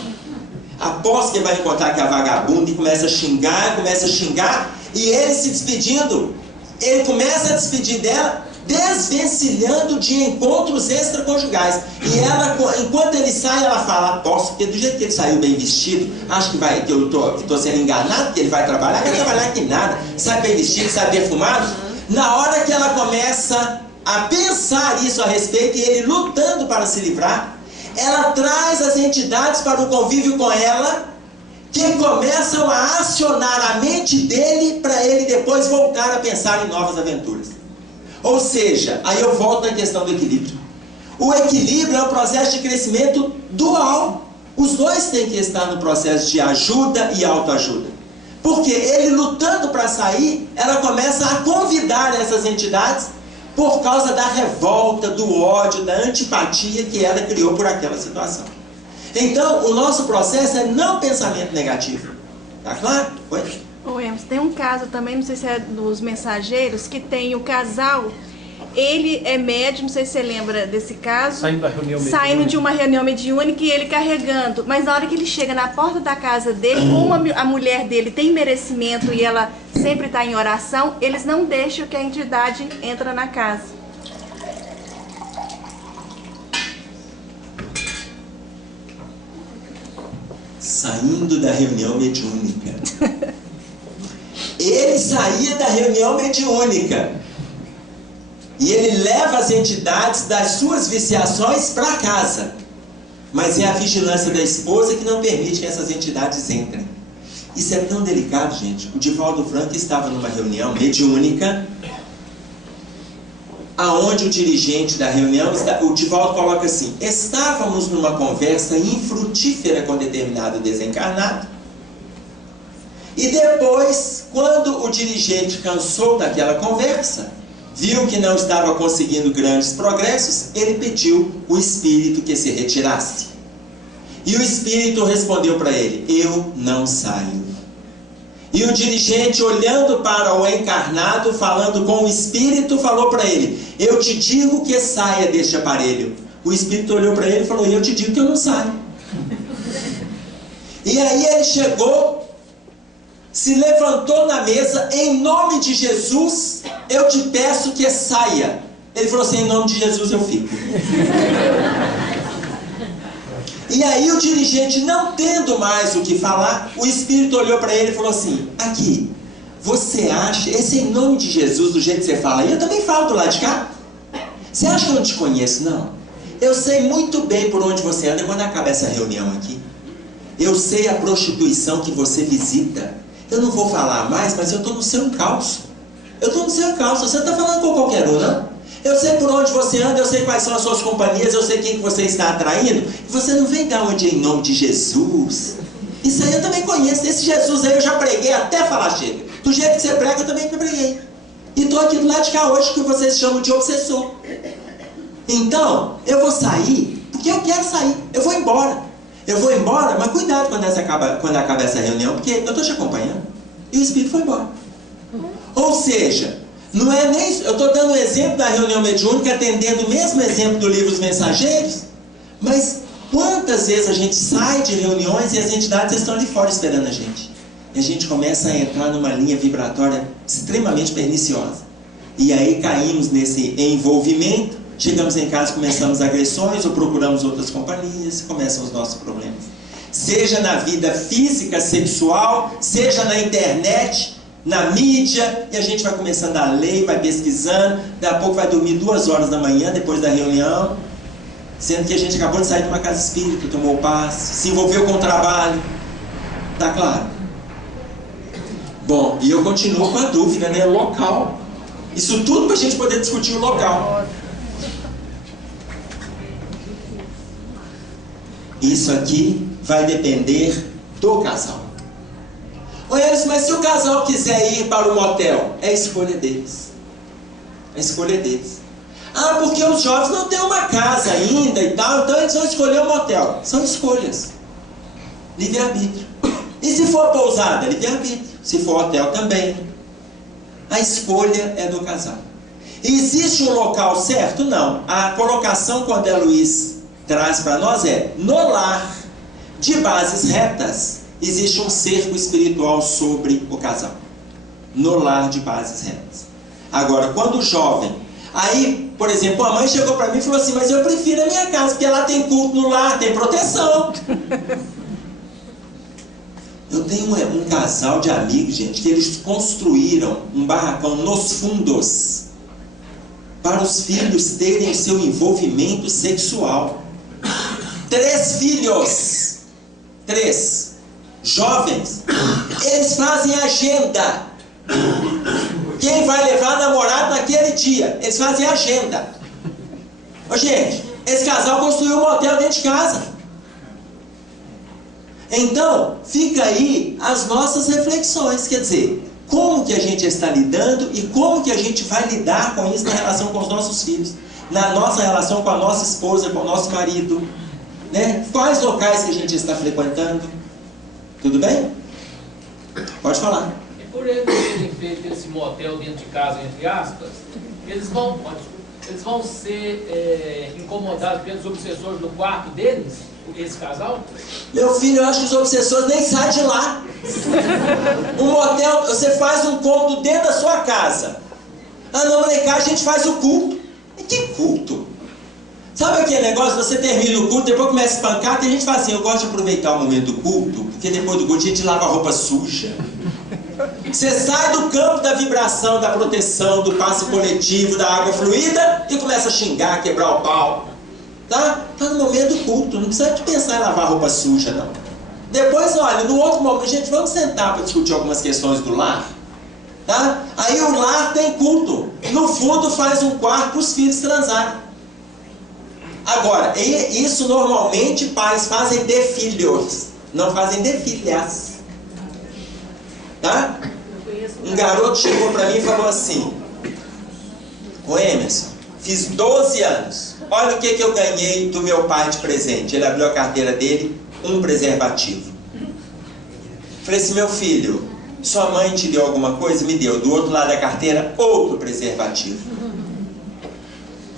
Aposto que ele vai encontrar com a vagabunda. E começa a xingar. E ele se despedindo, ele começa a despedir dela, desvencilhando de encontros extraconjugais. E ela, enquanto ele sai, ela fala: aposto, porque do jeito que ele saiu bem vestido, acho que eu estou sendo enganado, que ele vai trabalhar. Vai trabalhar que nada, sai bem vestido, sai perfumado. Na hora que ela começa a pensar isso a respeito, e ele lutando para se livrar, ela traz as entidades para o convívio com ela, que começam a acionar a mente dele para ele depois voltar a pensar em novas aventuras. Ou seja, aí eu volto na questão do equilíbrio. O equilíbrio é um processo de crescimento dual. Os dois têm que estar no processo de ajuda e autoajuda. Porque ele lutando para sair, ela começa a convidar essas entidades por causa da revolta, do ódio, da antipatia que ela criou por aquela situação. Então, o nosso processo é não pensamento negativo. Tá claro? Oi? Ô, Emerson, tem um caso também, não sei se é dos mensageiros, que tem o casal, ele é médium, não sei se você lembra desse caso. Saindo da reunião mediúnica. Saindo de uma reunião mediúnica e ele carregando. Mas na hora que ele chega na porta da casa dele, como a mulher dele tem merecimento e ela sempre está em oração, eles não deixam que a entidade entre na casa. Saindo da reunião mediúnica. Ele saía da reunião mediúnica. E ele leva as entidades das suas viciações para casa. Mas é a vigilância da esposa que não permite que essas entidades entrem. Isso é tão delicado, gente. O Divaldo Franco estava numa reunião mediúnica, aonde o dirigente da reunião, o Divaldo coloca assim: estávamos numa conversa infrutífera com determinado desencarnado, e depois, quando o dirigente cansou daquela conversa, viu que não estava conseguindo grandes progressos, ele pediu o espírito que se retirasse. E o espírito respondeu para ele: eu não saio. E o dirigente, olhando para o encarnado, falando com o espírito, falou para ele: eu te digo que saia deste aparelho. O espírito olhou para ele e falou: eu te digo que eu não saio. E aí ele chegou, se levantou na mesa: em nome de Jesus, eu te peço que saia. Ele falou assim: em nome de Jesus eu fico. E aí o dirigente, não tendo mais o que falar, o espírito olhou para ele e falou assim: aqui, você acha, esse em nome de Jesus, do jeito que você fala aí, eu também falo do lado de cá. Você acha que eu não te conheço, não? Eu sei muito bem por onde você anda quando acaba essa reunião aqui. Eu sei a prostituição que você visita. Eu não vou falar mais, mas eu estou no seu encalço. Eu estou no seu encalço, você não está falando com qualquer um, não? Eu sei por onde você anda, eu sei quais são as suas companhias, eu sei quem que você está atraindo. E você não vem dar onde em nome de Jesus. Isso aí eu também conheço. Esse Jesus aí eu já preguei até falar chega. Do jeito que você prega, eu também preguei. E estou aqui do lado de cá hoje, que vocês chamam de obsessor. Então, eu vou sair, porque eu quero sair. Eu vou embora. Eu vou embora, mas cuidado quando acaba essa reunião, porque eu estou te acompanhando. E o Espírito foi embora. Ou seja, não é nem... Eu estou dando o exemplo da reunião mediúnica, atendendo o mesmo exemplo do livro Os Mensageiros, mas quantas vezes a gente sai de reuniões e as entidades estão ali fora esperando a gente? E a gente começa a entrar numa linha vibratória extremamente perniciosa. E aí caímos nesse envolvimento, chegamos em casa, começamos agressões ou procuramos outras companhias, começam os nossos problemas. Seja na vida física, sexual, seja na internet, na mídia, e a gente vai começando a ler, vai pesquisando, daqui a pouco vai dormir 2 horas da manhã depois da reunião, sendo que a gente acabou de sair de uma casa espírita, tomou passe, se envolveu com o trabalho. Tá claro? Bom, e eu continuo com a dúvida, né? Local. Isso tudo para a gente poder discutir o local. Isso aqui vai depender do casal. Olha, mas se o casal quiser ir para o motel, é a escolha deles. A escolha é deles. Ah, porque os jovens não têm uma casa ainda e tal, então eles vão escolher um motel. São escolhas. Livre-arbítrio. E se for pousada? Livre-arbítrio. Se for hotel, também. A escolha é do casal. Existe um local certo? Não. A colocação que o André Luiz traz para nós é: no lar de bases retas, existe um cerco espiritual sobre o casal. No lar de bases retas. Agora, quando o jovem... Aí, por exemplo, a mãe chegou para mim e falou assim: mas eu prefiro a minha casa, porque lá tem culto no lar, tem proteção. Eu tenho um casal de amigos, gente, que eles construíram um barracão nos fundos para os filhos terem o seu envolvimento sexual. 3 filhos, 3 jovens, eles fazem agenda. Quem vai levar namorado naquele dia? Eles fazem agenda. Ô, gente, esse casal construiu um motel dentro de casa. Então, fica aí as nossas reflexões. Quer dizer, como que a gente está lidando e como que a gente vai lidar com isso na relação com os nossos filhos, na nossa relação com a nossa esposa, com o nosso marido, né? Quais locais que a gente está frequentando? Tudo bem? Pode falar. Por eles terem feito esse motel dentro de casa, entre aspas, eles vão ser incomodados pelos obsessores no quarto deles, esse casal? Meu filho, eu acho que os obsessores nem saem de lá. Um motel, você faz um cômodo dentro da sua casa. Ah, não, lá em casa a gente faz o culto. E que culto? Sabe aquele negócio, você termina o culto, depois começa a espancar, tem gente que fala assim: eu gosto de aproveitar o momento do culto, porque depois do culto a gente lava a roupa suja. Você sai do campo da vibração, da proteção, do passe coletivo, da água fluida e começa a xingar, quebrar o pau. Tá no momento do culto, não precisa de pensar em lavar roupa suja, não. Depois, olha, no outro momento, gente, vamos sentar para discutir algumas questões do lar. Tá? Aí o lar tem culto. No fundo faz um quarto para os filhos transarem. Agora, isso normalmente pais fazem de filhos, não fazem de filhas. Tá? Um garoto chegou para mim e falou assim: ô Emerson, fiz 12 anos, olha o que eu ganhei do meu pai de presente. Ele abriu a carteira dele, um preservativo. Falei assim: meu filho, sua mãe te deu alguma coisa? Me deu. Do outro lado da carteira, outro preservativo.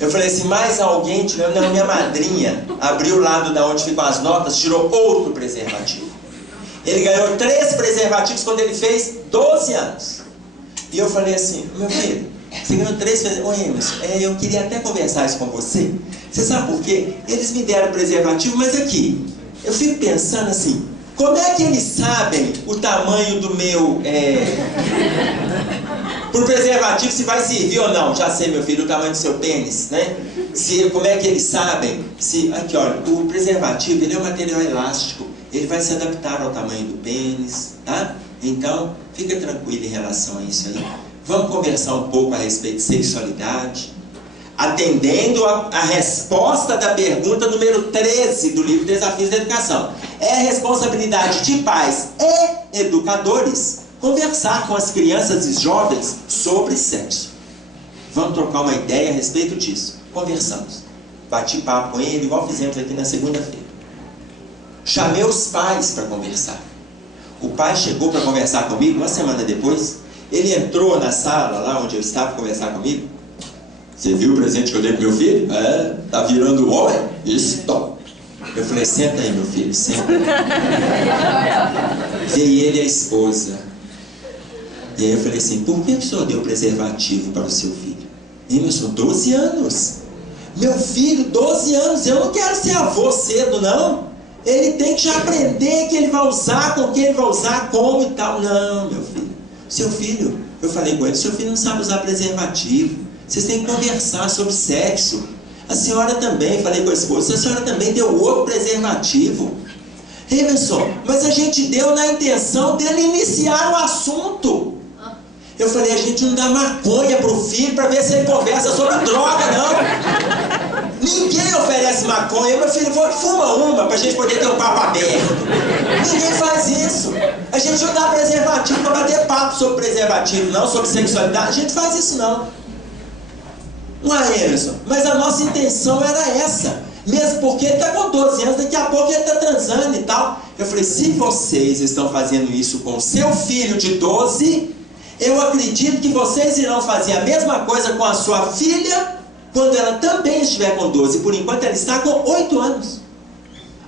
Eu falei assim: mais alguém te deu? Não, minha madrinha abriu o lado da onde ficam as notas, tirou outro preservativo. Ele ganhou 3 preservativos quando ele fez 12 anos. E eu falei assim: meu filho, você ganhou 3 preservativos. Ô Emerson, eu queria até conversar isso com você. Você sabe por quê? Eles me deram preservativo, mas aqui, eu fico pensando assim: como é que eles sabem o tamanho do meu... Pro preservativo, se vai servir ou não? Já sei, meu filho, o tamanho do seu pênis, né? Como é que eles sabem? Aqui, olha, o preservativo, ele é um material elástico. Ele vai se adaptar ao tamanho do pênis, tá? Então, fica tranquilo em relação a isso aí. Vamos conversar um pouco a respeito de sexualidade, atendendo a resposta da pergunta número 13 do livro Desafios da Educação. É a responsabilidade de pais e educadores conversar com as crianças e jovens sobre sexo. Vamos trocar uma ideia a respeito disso. Conversamos. Bati papo com ele, igual fizemos aqui na segunda-feira. Chamei os pais para conversar. O pai chegou para conversar comigo uma semana depois. Ele entrou na sala, lá onde eu estava, conversar comigo. Você viu o presente que eu dei pro meu filho? Tá virando homem? Isso, top. Eu falei: senta aí, meu filho, senta. Veio ele e a esposa. E aí eu falei assim: por que o senhor deu preservativo para o seu filho? Emerson, 12 anos. Meu filho, 12 anos, eu não quero ser avô cedo, não. Ele tem que já aprender que ele vai usar, com quem ele vai usar, como e tal. Não, meu filho. Seu filho, eu falei com ele: seu filho não sabe usar preservativo. Vocês têm que conversar sobre sexo. A senhora também, falei com a esposa, a senhora também deu outro preservativo. Emerson, mas a gente deu na intenção dele iniciar o assunto. Eu falei: a gente não dá maconha pro filho para ver se ele conversa sobre droga, não. Ninguém oferece maconha. Meu filho, fuma uma pra gente poder ter um papo aberto. Ninguém faz isso. A gente não dá preservativo para bater papo sobre preservativo, não, sobre sexualidade. A gente faz isso, não. Ué, Emerson, mas a nossa intenção era essa. Mesmo porque ele está com 12 anos, daqui a pouco ele está transando e tal. Eu falei, se vocês estão fazendo isso com o seu filho de 12, eu acredito que vocês irão fazer a mesma coisa com a sua filha, quando ela também estiver com 12. Por enquanto ela está com 8 anos.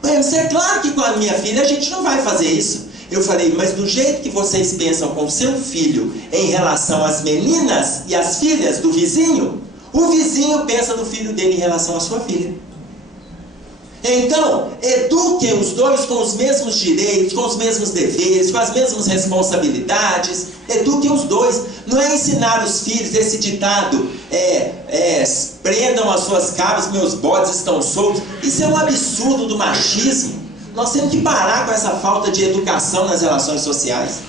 Mas é claro que com a minha filha a gente não vai fazer isso. Eu falei, mas do jeito que vocês pensam com o seu filho em relação às meninas e às filhas do vizinho, o vizinho pensa no filho dele em relação à sua filha. Então, eduquem os dois com os mesmos direitos, com os mesmos deveres, com as mesmas responsabilidades. Eduquem os dois. Não é ensinar os filhos esse ditado, prendam as suas cabras, meus bodes estão soltos. Isso é um absurdo do machismo. Nós temos que parar com essa falta de educação nas relações sociais.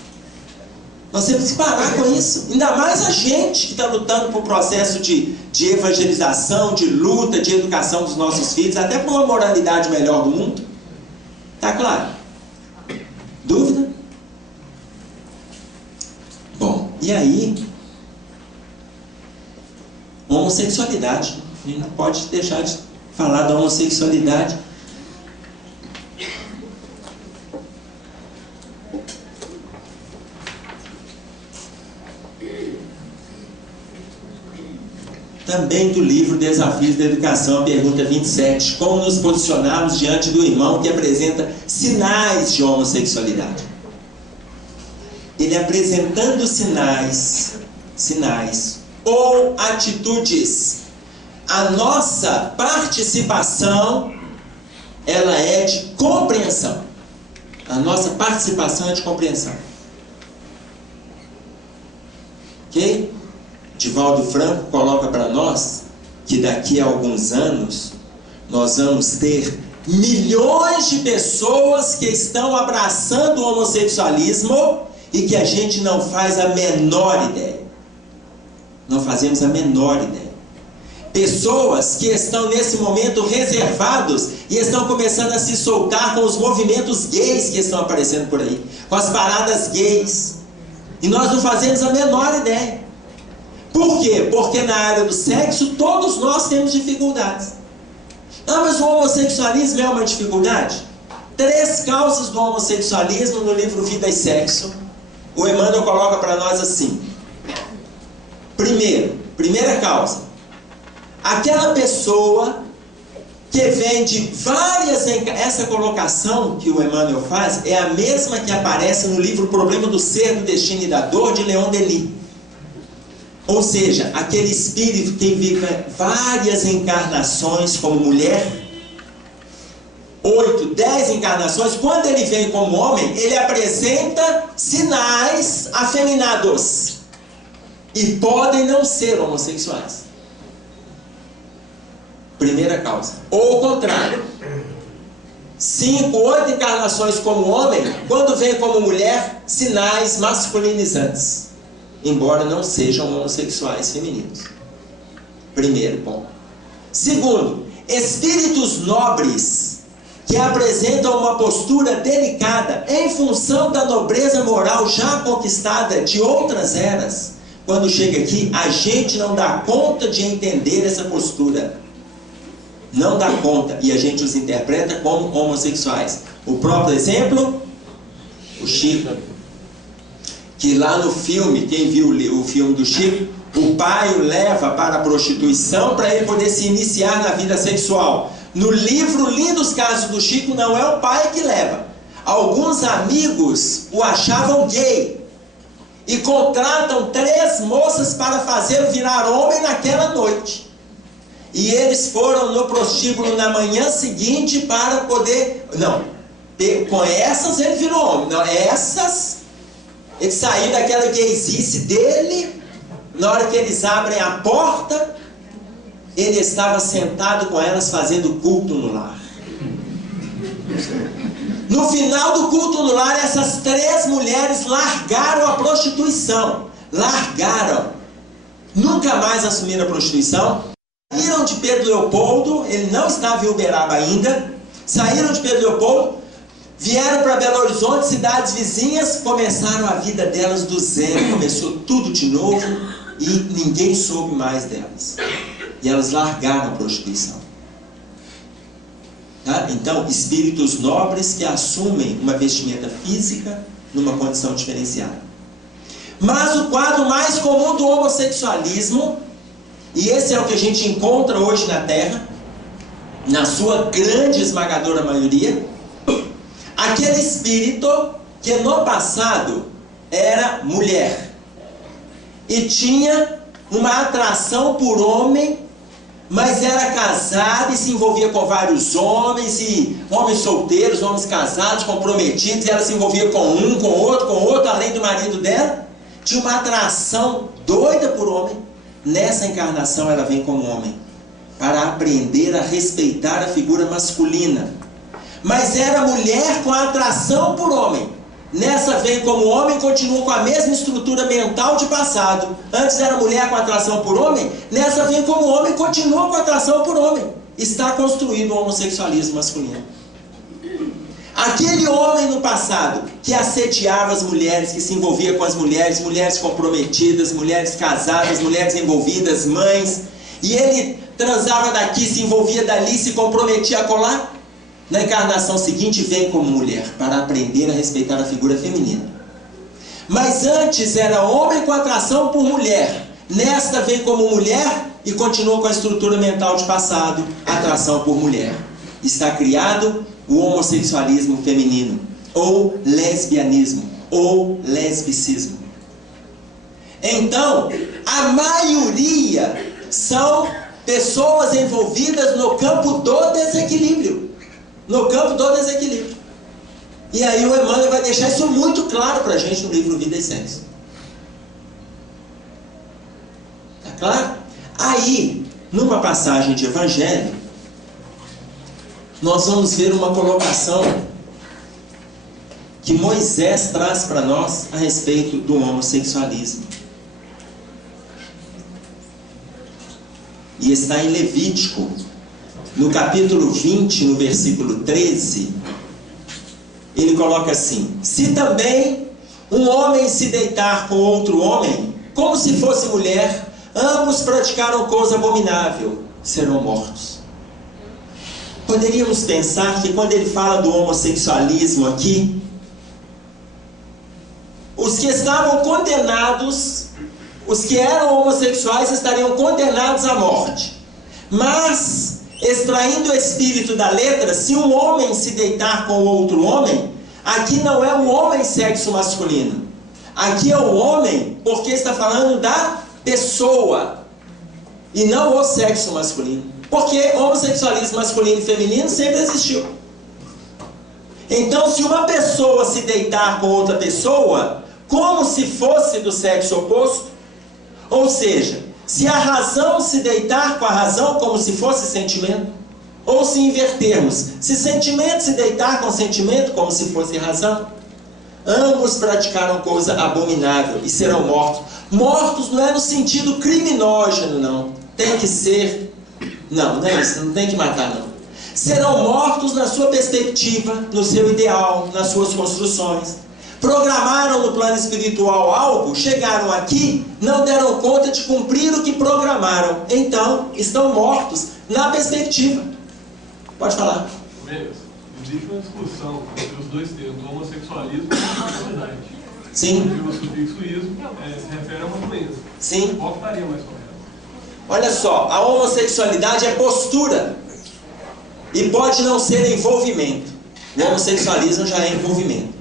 Nós temos que parar com isso. Ainda mais a gente que está lutando por processo de evangelização, de luta, de educação dos nossos filhos, até por uma moralidade melhor do mundo. Tá claro? Dúvida? Bom, e aí? Homossexualidade. A gente não pode deixar de falar da homossexualidade. Também do livro Desafios da Educação, a pergunta 27. Como nos posicionarmos diante do irmão que apresenta sinais de homossexualidade? Ele apresentando sinais ou atitudes, a nossa participação, ela é de compreensão. A nossa participação é de compreensão. Ok? Divaldo Franco coloca para nós que daqui a alguns anos nós vamos ter milhões de pessoas que estão abraçando o homossexualismo e que a gente não faz a menor ideia. Não fazemos a menor ideia. Pessoas que estão nesse momento reservados e estão começando a se soltar com os movimentos gays que estão aparecendo por aí, com as paradas gays. E nós não fazemos a menor ideia. Por quê? Porque na área do sexo todos nós temos dificuldades. Ah, mas o homossexualismo é uma dificuldade? 3 causas do homossexualismo no livro Vida e Sexo. O Emmanuel coloca para nós assim. Primeira causa. Aquela pessoa que vem de várias... Essa colocação que o Emmanuel faz é a mesma que aparece no livro Problema do Ser, do Destino e da Dor, de Leon Denis. Ou seja, aquele espírito que vive várias encarnações como mulher, 8, 10 encarnações, quando ele vem como homem, ele apresenta sinais afeminados. E podem não ser homossexuais. Primeira causa. Ou o contrário. 5, 8 encarnações como homem, quando vem como mulher, sinais masculinizantes. Embora não sejam homossexuais femininos. Primeiro ponto. Segundo, espíritos nobres que apresentam uma postura delicada em função da nobreza moral já conquistada de outras eras. Quando chega aqui, a gente não dá conta de entender essa postura. Não dá conta. E a gente os interpreta como homossexuais. O próprio exemplo, o Chico. Que lá no filme, quem viu o filme do Chico, o pai o leva para a prostituição para ele poder se iniciar na vida sexual. No livro Lindos Casos do Chico, não é o pai que leva. Alguns amigos o achavam gay e contratam 3 moças para fazê-lo virar homem naquela noite. E eles foram no prostíbulo na manhã seguinte para poder... Não, com essas ele virou homem. Não, essas... Ele saiu daquela gaysice dele. Na hora que eles abrem a porta, ele estava sentado com elas fazendo culto no lar. No final do culto no lar, essas 3 mulheres largaram a prostituição. Largaram. Nunca mais assumiram a prostituição. Saíram de Pedro Leopoldo. Ele não estava em Uberaba ainda. Saíram de Pedro Leopoldo. Vieram para Belo Horizonte, cidades vizinhas, começaram a vida delas do zero, começou tudo de novo e ninguém soube mais delas. E elas largaram a prostituição. Tá? Então, espíritos nobres que assumem uma vestimenta física numa condição diferenciada. Mas o quadro mais comum do homossexualismo, e esse é o que a gente encontra hoje na Terra, na sua grande esmagadora maioria, aquele espírito que no passado era mulher e tinha uma atração por homem, mas era casada e se envolvia com vários homens, e homens solteiros, homens casados, comprometidos, e ela se envolvia com um, com outro, além do marido dela. Tinha uma atração doida por homem. Nessa encarnação ela vem como homem, para aprender a respeitar a figura masculina. Mas era mulher com atração por homem. Nessa vem como homem e continua com a mesma estrutura mental de passado. Antes era mulher com atração por homem, nessa vem como homem e continua com atração por homem. Está construído o homossexualismo masculino. Aquele homem no passado que assediava as mulheres, que se envolvia com as mulheres, mulheres comprometidas, mulheres casadas, mulheres envolvidas, mães, e ele transava daqui, se envolvia dali, se comprometia a colar. Na encarnação seguinte vem como mulher, para aprender a respeitar a figura feminina. Mas antes era homem com atração por mulher. Nesta vem como mulher e continua com a estrutura mental de passado, atração por mulher. Está criado o homossexualismo feminino, ou lesbianismo, ou lesbicismo. Então, a maioria são pessoas envolvidas no campo do desequilíbrio. No campo do desequilíbrio. E aí o Emmanuel vai deixar isso muito claro para a gente no livro Vida e Sexo. Tá claro? Aí, numa passagem de Evangelho, nós vamos ver uma colocação que Moisés traz para nós a respeito do homossexualismo. E está em Levítico, no capítulo 20, no versículo 13, ele coloca assim: se também um homem se deitar com outro homem, como se fosse mulher, ambos praticaram coisa abominável, serão mortos. Poderíamos pensar que quando ele fala do homossexualismo aqui, os que estavam condenados, os que eram homossexuais estariam condenados à morte. Mas, extraindo o espírito da letra, se um homem se deitar com outro homem, aqui não é o homem sexo masculino. Aqui é o homem porque está falando da pessoa e não o sexo masculino. Porque homossexualismo masculino e feminino sempre existiu. Então, se uma pessoa se deitar com outra pessoa, como se fosse do sexo oposto, ou seja, se a razão se deitar com a razão como se fosse sentimento, ou se invertermos, se sentimento se deitar com sentimento como se fosse razão, ambos praticaram coisa abominável e serão mortos. Mortos não é no sentido criminógeno, não. Tem que ser... Não é isso, não tem que matar, não. Serão mortos na sua perspectiva, no seu ideal, nas suas construções. Programaram no plano espiritual algo, chegaram aqui, não deram conta de cumprir o que programaram. Então, estão mortos na perspectiva. Pode falar. Existe uma discussão entre os dois termos, o homossexualismo e a sexualidade. Sim. O sufixo-ismo se refere a uma doença. Sim. Qual estaria mais correto? Olha só, a homossexualidade é postura. E pode não ser envolvimento. O homossexualismo já é envolvimento.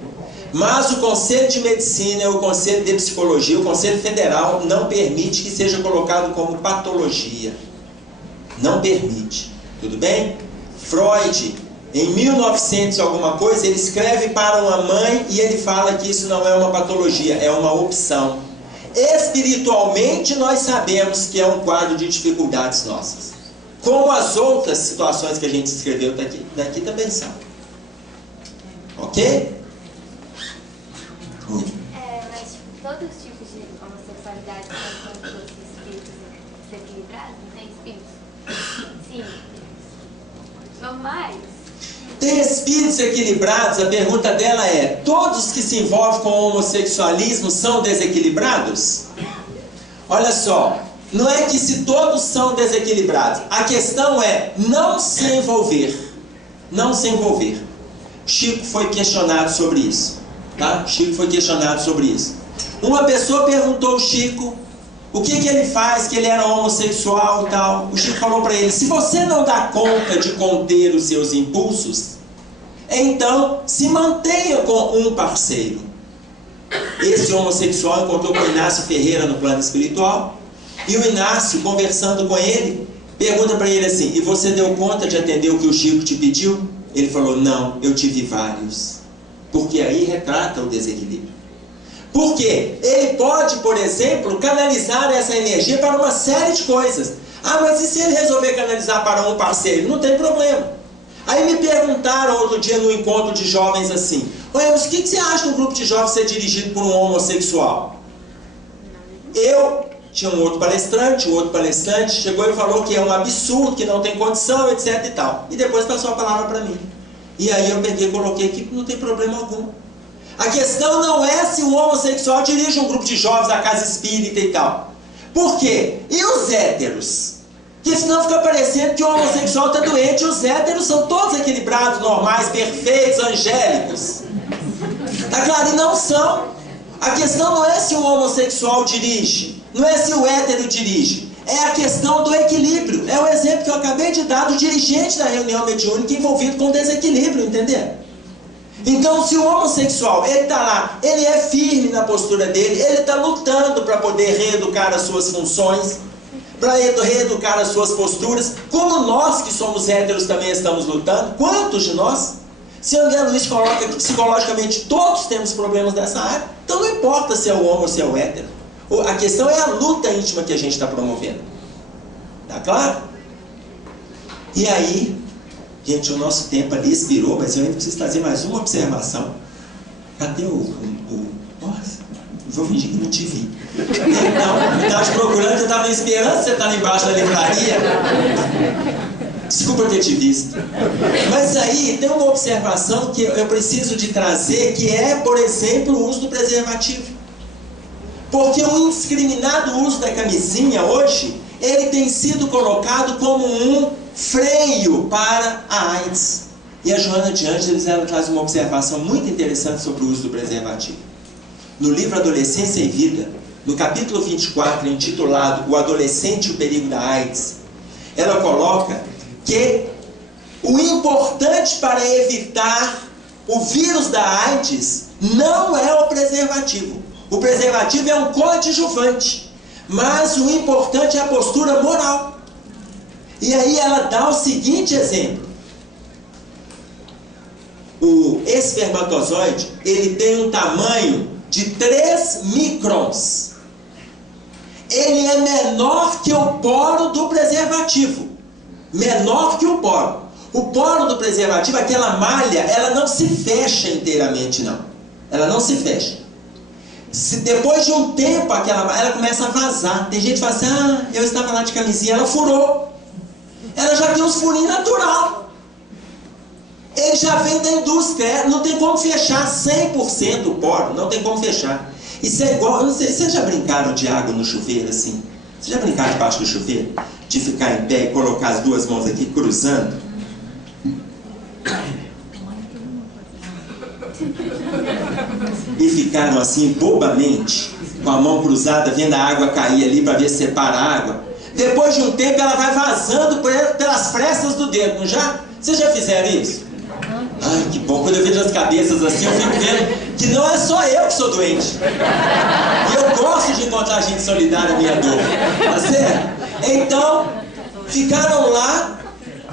Mas o Conselho de Medicina, o Conselho de Psicologia, o Conselho Federal não permite que seja colocado como patologia. Não permite. Tudo bem? Freud, em 1900 alguma coisa, ele escreve para uma mãe e ele fala que isso não é uma patologia, é uma opção. Espiritualmente nós sabemos que é um quadro de dificuldades nossas. Como as outras situações que a gente escreveu daqui também são. Ok? Mas todos os tipos de homossexualidade são todos espíritos desequilibrados? Não tem espíritos? Sim. Normais? Tem espíritos equilibrados? A pergunta dela é: todos que se envolvem com o homossexualismo são desequilibrados? Olha só, Não é que se todos são desequilibrados. A questão é não se envolver. Não se envolver. Chico foi questionado sobre isso. Tá? Chico foi questionado sobre isso. Uma pessoa perguntou ao Chico o que ele faz, que ele era homossexual e tal. O Chico falou para ele: se você não dá conta de conter os seus impulsos, então se mantenha com um parceiro. Esse homossexual encontrou com o Inácio Ferreira no plano espiritual. E o Inácio, conversando com ele, pergunta para ele assim: e você deu conta de atender o que o Chico te pediu? Ele falou: não, eu tive vários. Porque aí retrata o desequilíbrio. Porque ele pode, por exemplo, canalizar essa energia para uma série de coisas. Ah, mas e se ele resolver canalizar para um parceiro? Não tem problema. Aí me perguntaram outro dia no encontro de jovens assim: olha, mas o que você acha do grupo de jovens ser dirigido por um homossexual? Tinha um outro palestrante chegou e falou que é um absurdo, que não tem condição, etc e tal. E depois passou a palavra para mim. E aí eu peguei e coloquei aqui que não tem problema algum. A questão não é se o homossexual dirige um grupo de jovens da casa espírita e tal. Por quê? E os héteros? Porque senão fica parecendo que o homossexual está doente. Os héteros são todos equilibrados, normais, perfeitos, angélicos. Tá claro? E não são. A questão não é se o homossexual dirige, não é se o hétero dirige. É a questão do equilíbrio. É o exemplo que eu acabei de dar do dirigente da reunião mediúnica envolvido com desequilíbrio, entendeu? Então, se o homossexual, ele está lá, ele é firme na postura dele, ele está lutando para poder reeducar as suas funções, para reeducar as suas posturas, como nós que somos héteros também estamos lutando. Quantos de nós? Se André Luiz coloca que psicologicamente todos temos problemas dessa área, então não importa se é o homo ou se é o hétero. A questão é a luta íntima que a gente está promovendo. Tá claro? E aí, gente, o nosso tempo ali expirou, mas eu ainda preciso trazer mais uma observação. Cadê Nossa, vou fingir que não te vi. Então, eu estava te procurando, eu estava esperando você estar lá embaixo da livraria. Desculpa ter te visto. Mas aí tem uma observação que eu preciso de trazer, que é, por exemplo, o uso do preservativo. Porque o indiscriminado uso da camisinha hoje, ele tem sido colocado como um freio para a AIDS. E a Joana de Ângeles, ela traz uma observação muito interessante sobre o uso do preservativo. No livro Adolescência e Vida, no capítulo 24, intitulado O Adolescente e o Perigo da AIDS, ela coloca que o importante para evitar o vírus da AIDS não é o preservativo. O preservativo é um coadjuvante, mas o importante é a postura moral. E aí ela dá o seguinte exemplo: o espermatozoide, ele tem um tamanho de 3 microns. Ele é menor que o poro do preservativo. Menor que o poro. O poro do preservativo, aquela malha, ela não se fecha inteiramente, não. Ela não se fecha. Depois de um tempo, ela começa a vazar. Tem gente que fala assim: ah, eu estava lá de camisinha, ela furou. Ela já tem uns furinhos natural. Ele já vem da indústria, não tem como fechar 100% o poro, não tem como fechar. Isso é igual, eu não sei, vocês já brincaram de água no chuveiro assim? Vocês já brincaram debaixo do chuveiro? De ficar em pé e colocar as duas mãos aqui cruzando? E ficaram assim bobamente, com a mão cruzada, vendo a água cair ali para ver se separa a água. Depois de um tempo ela vai vazando pelas frestas do dedo, não já? Vocês já fizeram isso? Ai, que bom, quando eu vejo as cabeças assim, eu fico vendo que não é só eu que sou doente. E eu gosto de encontrar gente solidária à minha dor. Tá certo? Então, ficaram lá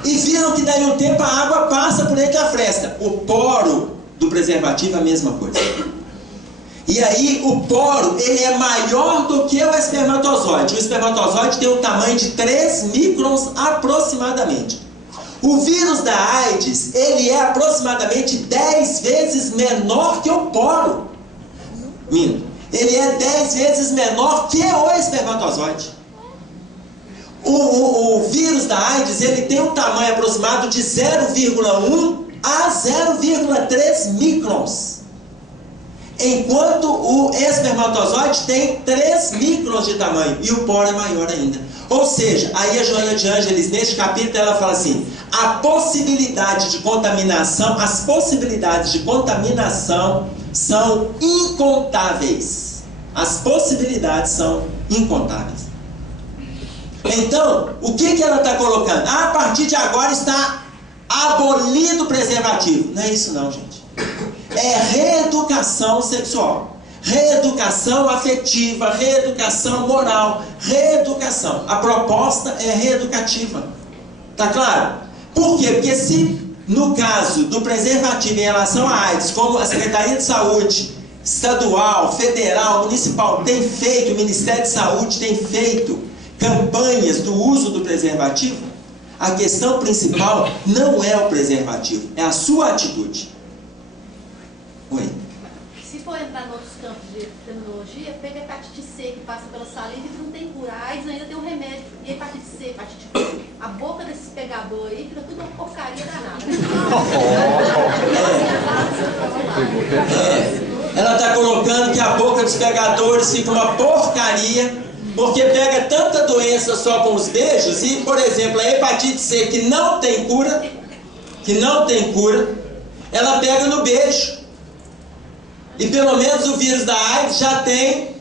e viram que daí um tempo a água passa por entre a fresta. O poro do preservativo é a mesma coisa. E aí o poro, ele é maior do que o espermatozoide. O espermatozoide tem um tamanho de 3 microns aproximadamente. O vírus da AIDS, ele é aproximadamente 10 vezes menor que o poro. Minto. Ele é 10 vezes menor que o espermatozoide. O vírus da AIDS, ele tem um tamanho aproximado de 0,1 a 0,3 microns. enquanto o espermatozoide tem 3 microns de tamanho e o poro é maior ainda. Ou seja, aí a Joana de Ângeles, neste capítulo, ela fala assim: a possibilidade de contaminação, as possibilidades de contaminação são incontáveis. As possibilidades são incontáveis. Então, o que ela está colocando? A partir de agora está abolido o preservativo. Não é isso não, gente. É reeducação sexual, reeducação afetiva, reeducação moral, reeducação. A proposta é reeducativa. Tá claro? Por quê? Porque se no caso do preservativo em relação à AIDS, como a Secretaria de Saúde estadual, federal, municipal tem feito, o Ministério de Saúde tem feito campanhas do uso do preservativo, a questão principal não é o preservativo, é a sua atitude. Oi. Se for entrar em outros campos de terminologia, pega a hepatite C, que passa pela saliva e que não tem cura. A AIDS ainda tem um remédio. E a hepatite C, hepatite B, a boca desses pegadores aí fica tudo uma porcaria danada. Ela está colocando que a boca dos pegadores fica uma porcaria, porque pega tanta doença só com os beijos. E, por exemplo, a hepatite C, que não tem cura, ela pega no beijo. E pelo menos o vírus da AIDS já tem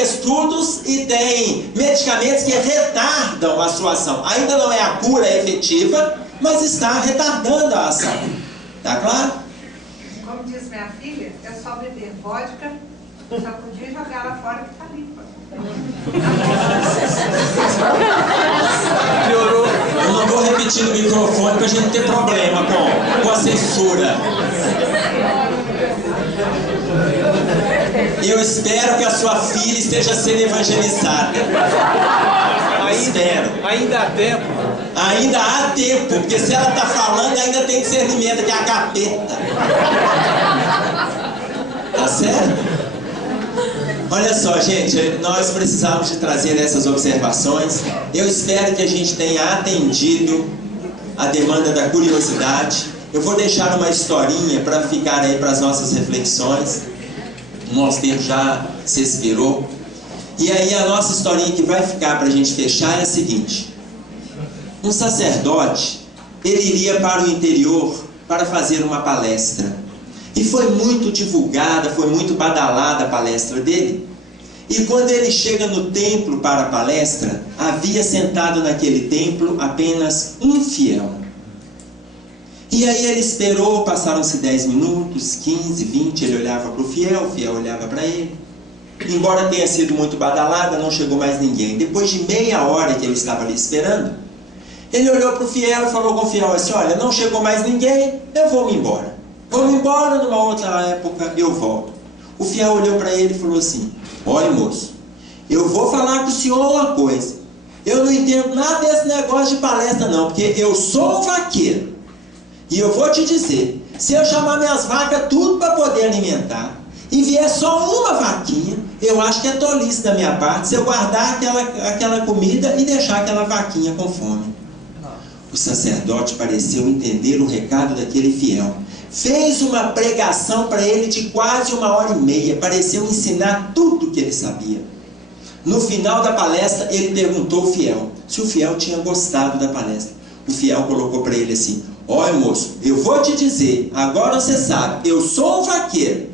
estudos e tem medicamentos que retardam a sua ação. Ainda não é a cura efetiva, mas está retardando a ação. Tá claro? Como diz minha filha, é só beber vodka, sacudir e jogar ela fora que tá limpa. Piorou. Eu não vou repetir no microfone para a gente não ter problema com a censura. Eu espero que a sua filha esteja sendo evangelizada. Espero. Ainda há tempo. Ainda há tempo, porque se ela está falando, ainda tem discernimento, que é a capeta. Tá certo? Olha só, gente, nós precisamos de trazer essas observações. Eu espero que a gente tenha atendido a demanda da curiosidade. Eu vou deixar uma historinha para ficar aí para as nossas reflexões. O nosso tempo já se expirou. E aí a nossa historinha que vai ficar para a gente fechar é a seguinte. Um sacerdote, ele iria para o interior para fazer uma palestra. E foi muito divulgada, foi muito badalada a palestra dele. E quando ele chega no templo para a palestra, havia sentado naquele templo apenas um fiel. E aí ele esperou, passaram-se 10 minutos, 15, 20, ele olhava para o fiel olhava para ele. Embora tenha sido muito badalada, não chegou mais ninguém. Depois de meia hora que ele estava ali esperando, ele olhou para o fiel e falou com o fiel assim: olha, não chegou mais ninguém, eu vou me embora. Vou-me embora, numa outra época eu volto. O fiel olhou para ele e falou assim: olha, moço, eu vou falar com o senhor uma coisa. Eu não entendo nada desse negócio de palestra não, porque eu sou um vaqueiro. E eu vou te dizer, se eu chamar minhas vacas tudo para poder alimentar, e vier só uma vaquinha, eu acho que é tolice da minha parte se eu guardar aquela comida e deixar aquela vaquinha com fome. O sacerdote pareceu entender o recado daquele fiel. Fez uma pregação para ele de quase 1h30. Pareceu ensinar tudo o que ele sabia. No final da palestra, ele perguntou ao fiel se o fiel tinha gostado da palestra. O fiel colocou para ele assim: olha, moço, eu vou te dizer, agora você sabe, eu sou um vaqueiro.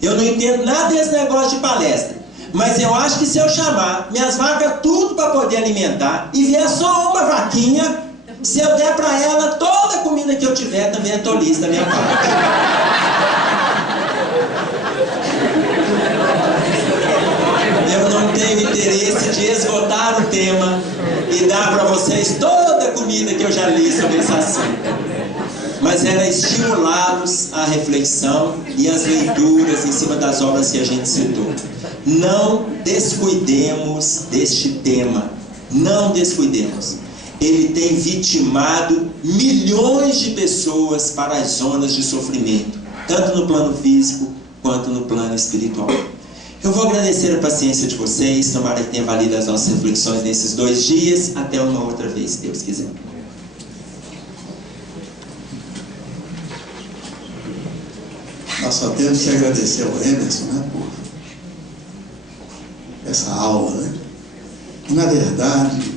Eu não entendo nada desse negócio de palestra. Mas eu acho que se eu chamar minhas vacas tudo para poder alimentar e vier só uma vaquinha, se eu der para ela toda a comida que eu tiver, também é tolice da minha parte. Eu não tenho interesse de esgotar o tema e dar para vocês toda a comida que eu já li sobre esse assunto. Mas era estimulá-los à reflexão e às leituras em cima das obras que a gente citou. Não descuidemos deste tema. Não descuidemos. Ele tem vitimado milhões de pessoas para as zonas de sofrimento, tanto no plano físico quanto no plano espiritual. Eu vou agradecer a paciência de vocês, tomara que tenha valido as nossas reflexões nesses 2 dias. Até uma outra vez, se Deus quiser. Nós só temos que agradecer ao Emerson, né, por essa aula, né? E, na verdade,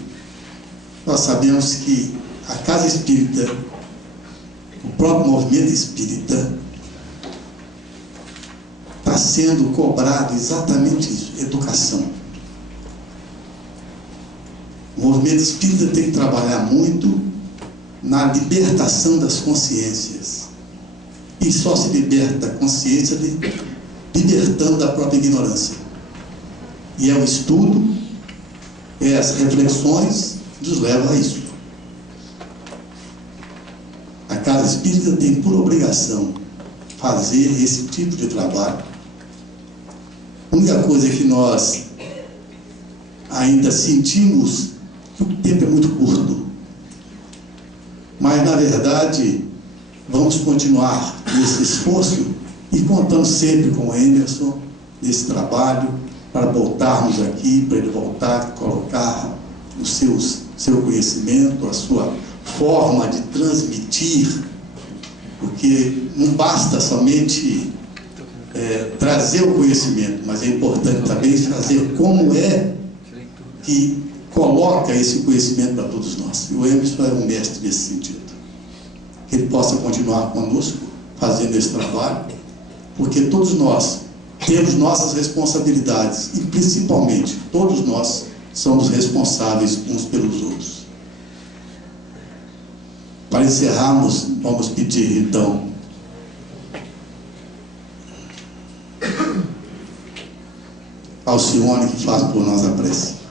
nós sabemos que a Casa Espírita, o próprio movimento espírita, está sendo cobrado exatamente isso, educação. O movimento espírita tem que trabalhar muito na libertação das consciências. E só se liberta a consciência libertando da própria ignorância. E é o estudo, é as reflexões que nos levam a isso. A Casa Espírita tem por obrigação fazer esse tipo de trabalho. A única coisa que nós ainda sentimos que o tempo é muito curto. Mas, na verdade, vamos continuar nesse esforço e contamos sempre com o Emerson nesse trabalho para voltarmos aqui, para ele voltar a colocar o seu conhecimento, a sua forma de transmitir, porque não basta somente trazer o conhecimento, mas é importante também trazer como é que coloca esse conhecimento para todos nós. E o Emerson é um mestre nesse sentido. Que ele possa continuar conosco, fazendo esse trabalho, porque todos nós temos nossas responsabilidades e, principalmente, todos nós somos responsáveis uns pelos outros. Para encerrarmos, vamos pedir, então, Alcione que faça por nós a prece.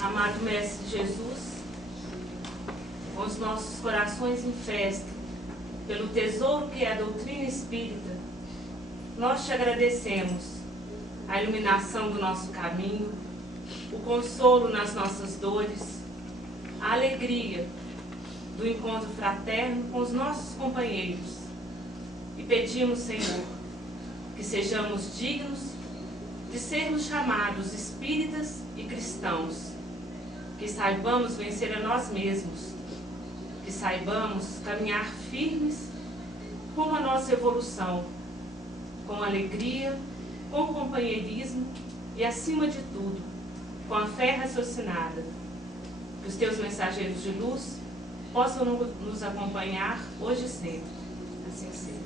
Amado Mestre Jesus, com os nossos corações em festa, pelo tesouro que é a doutrina espírita, nós te agradecemos a iluminação do nosso caminho, o consolo nas nossas dores, a alegria do encontro fraterno com os nossos companheiros. E pedimos, Senhor, que sejamos dignos de sermos chamados espíritas e cristãos, que saibamos vencer a nós mesmos, que saibamos caminhar firmes rumo à nossa evolução, com alegria, com companheirismo e, acima de tudo, com a fé raciocinada. Que os teus mensageiros de luz possam nos acompanhar hoje e sempre. Assim seja.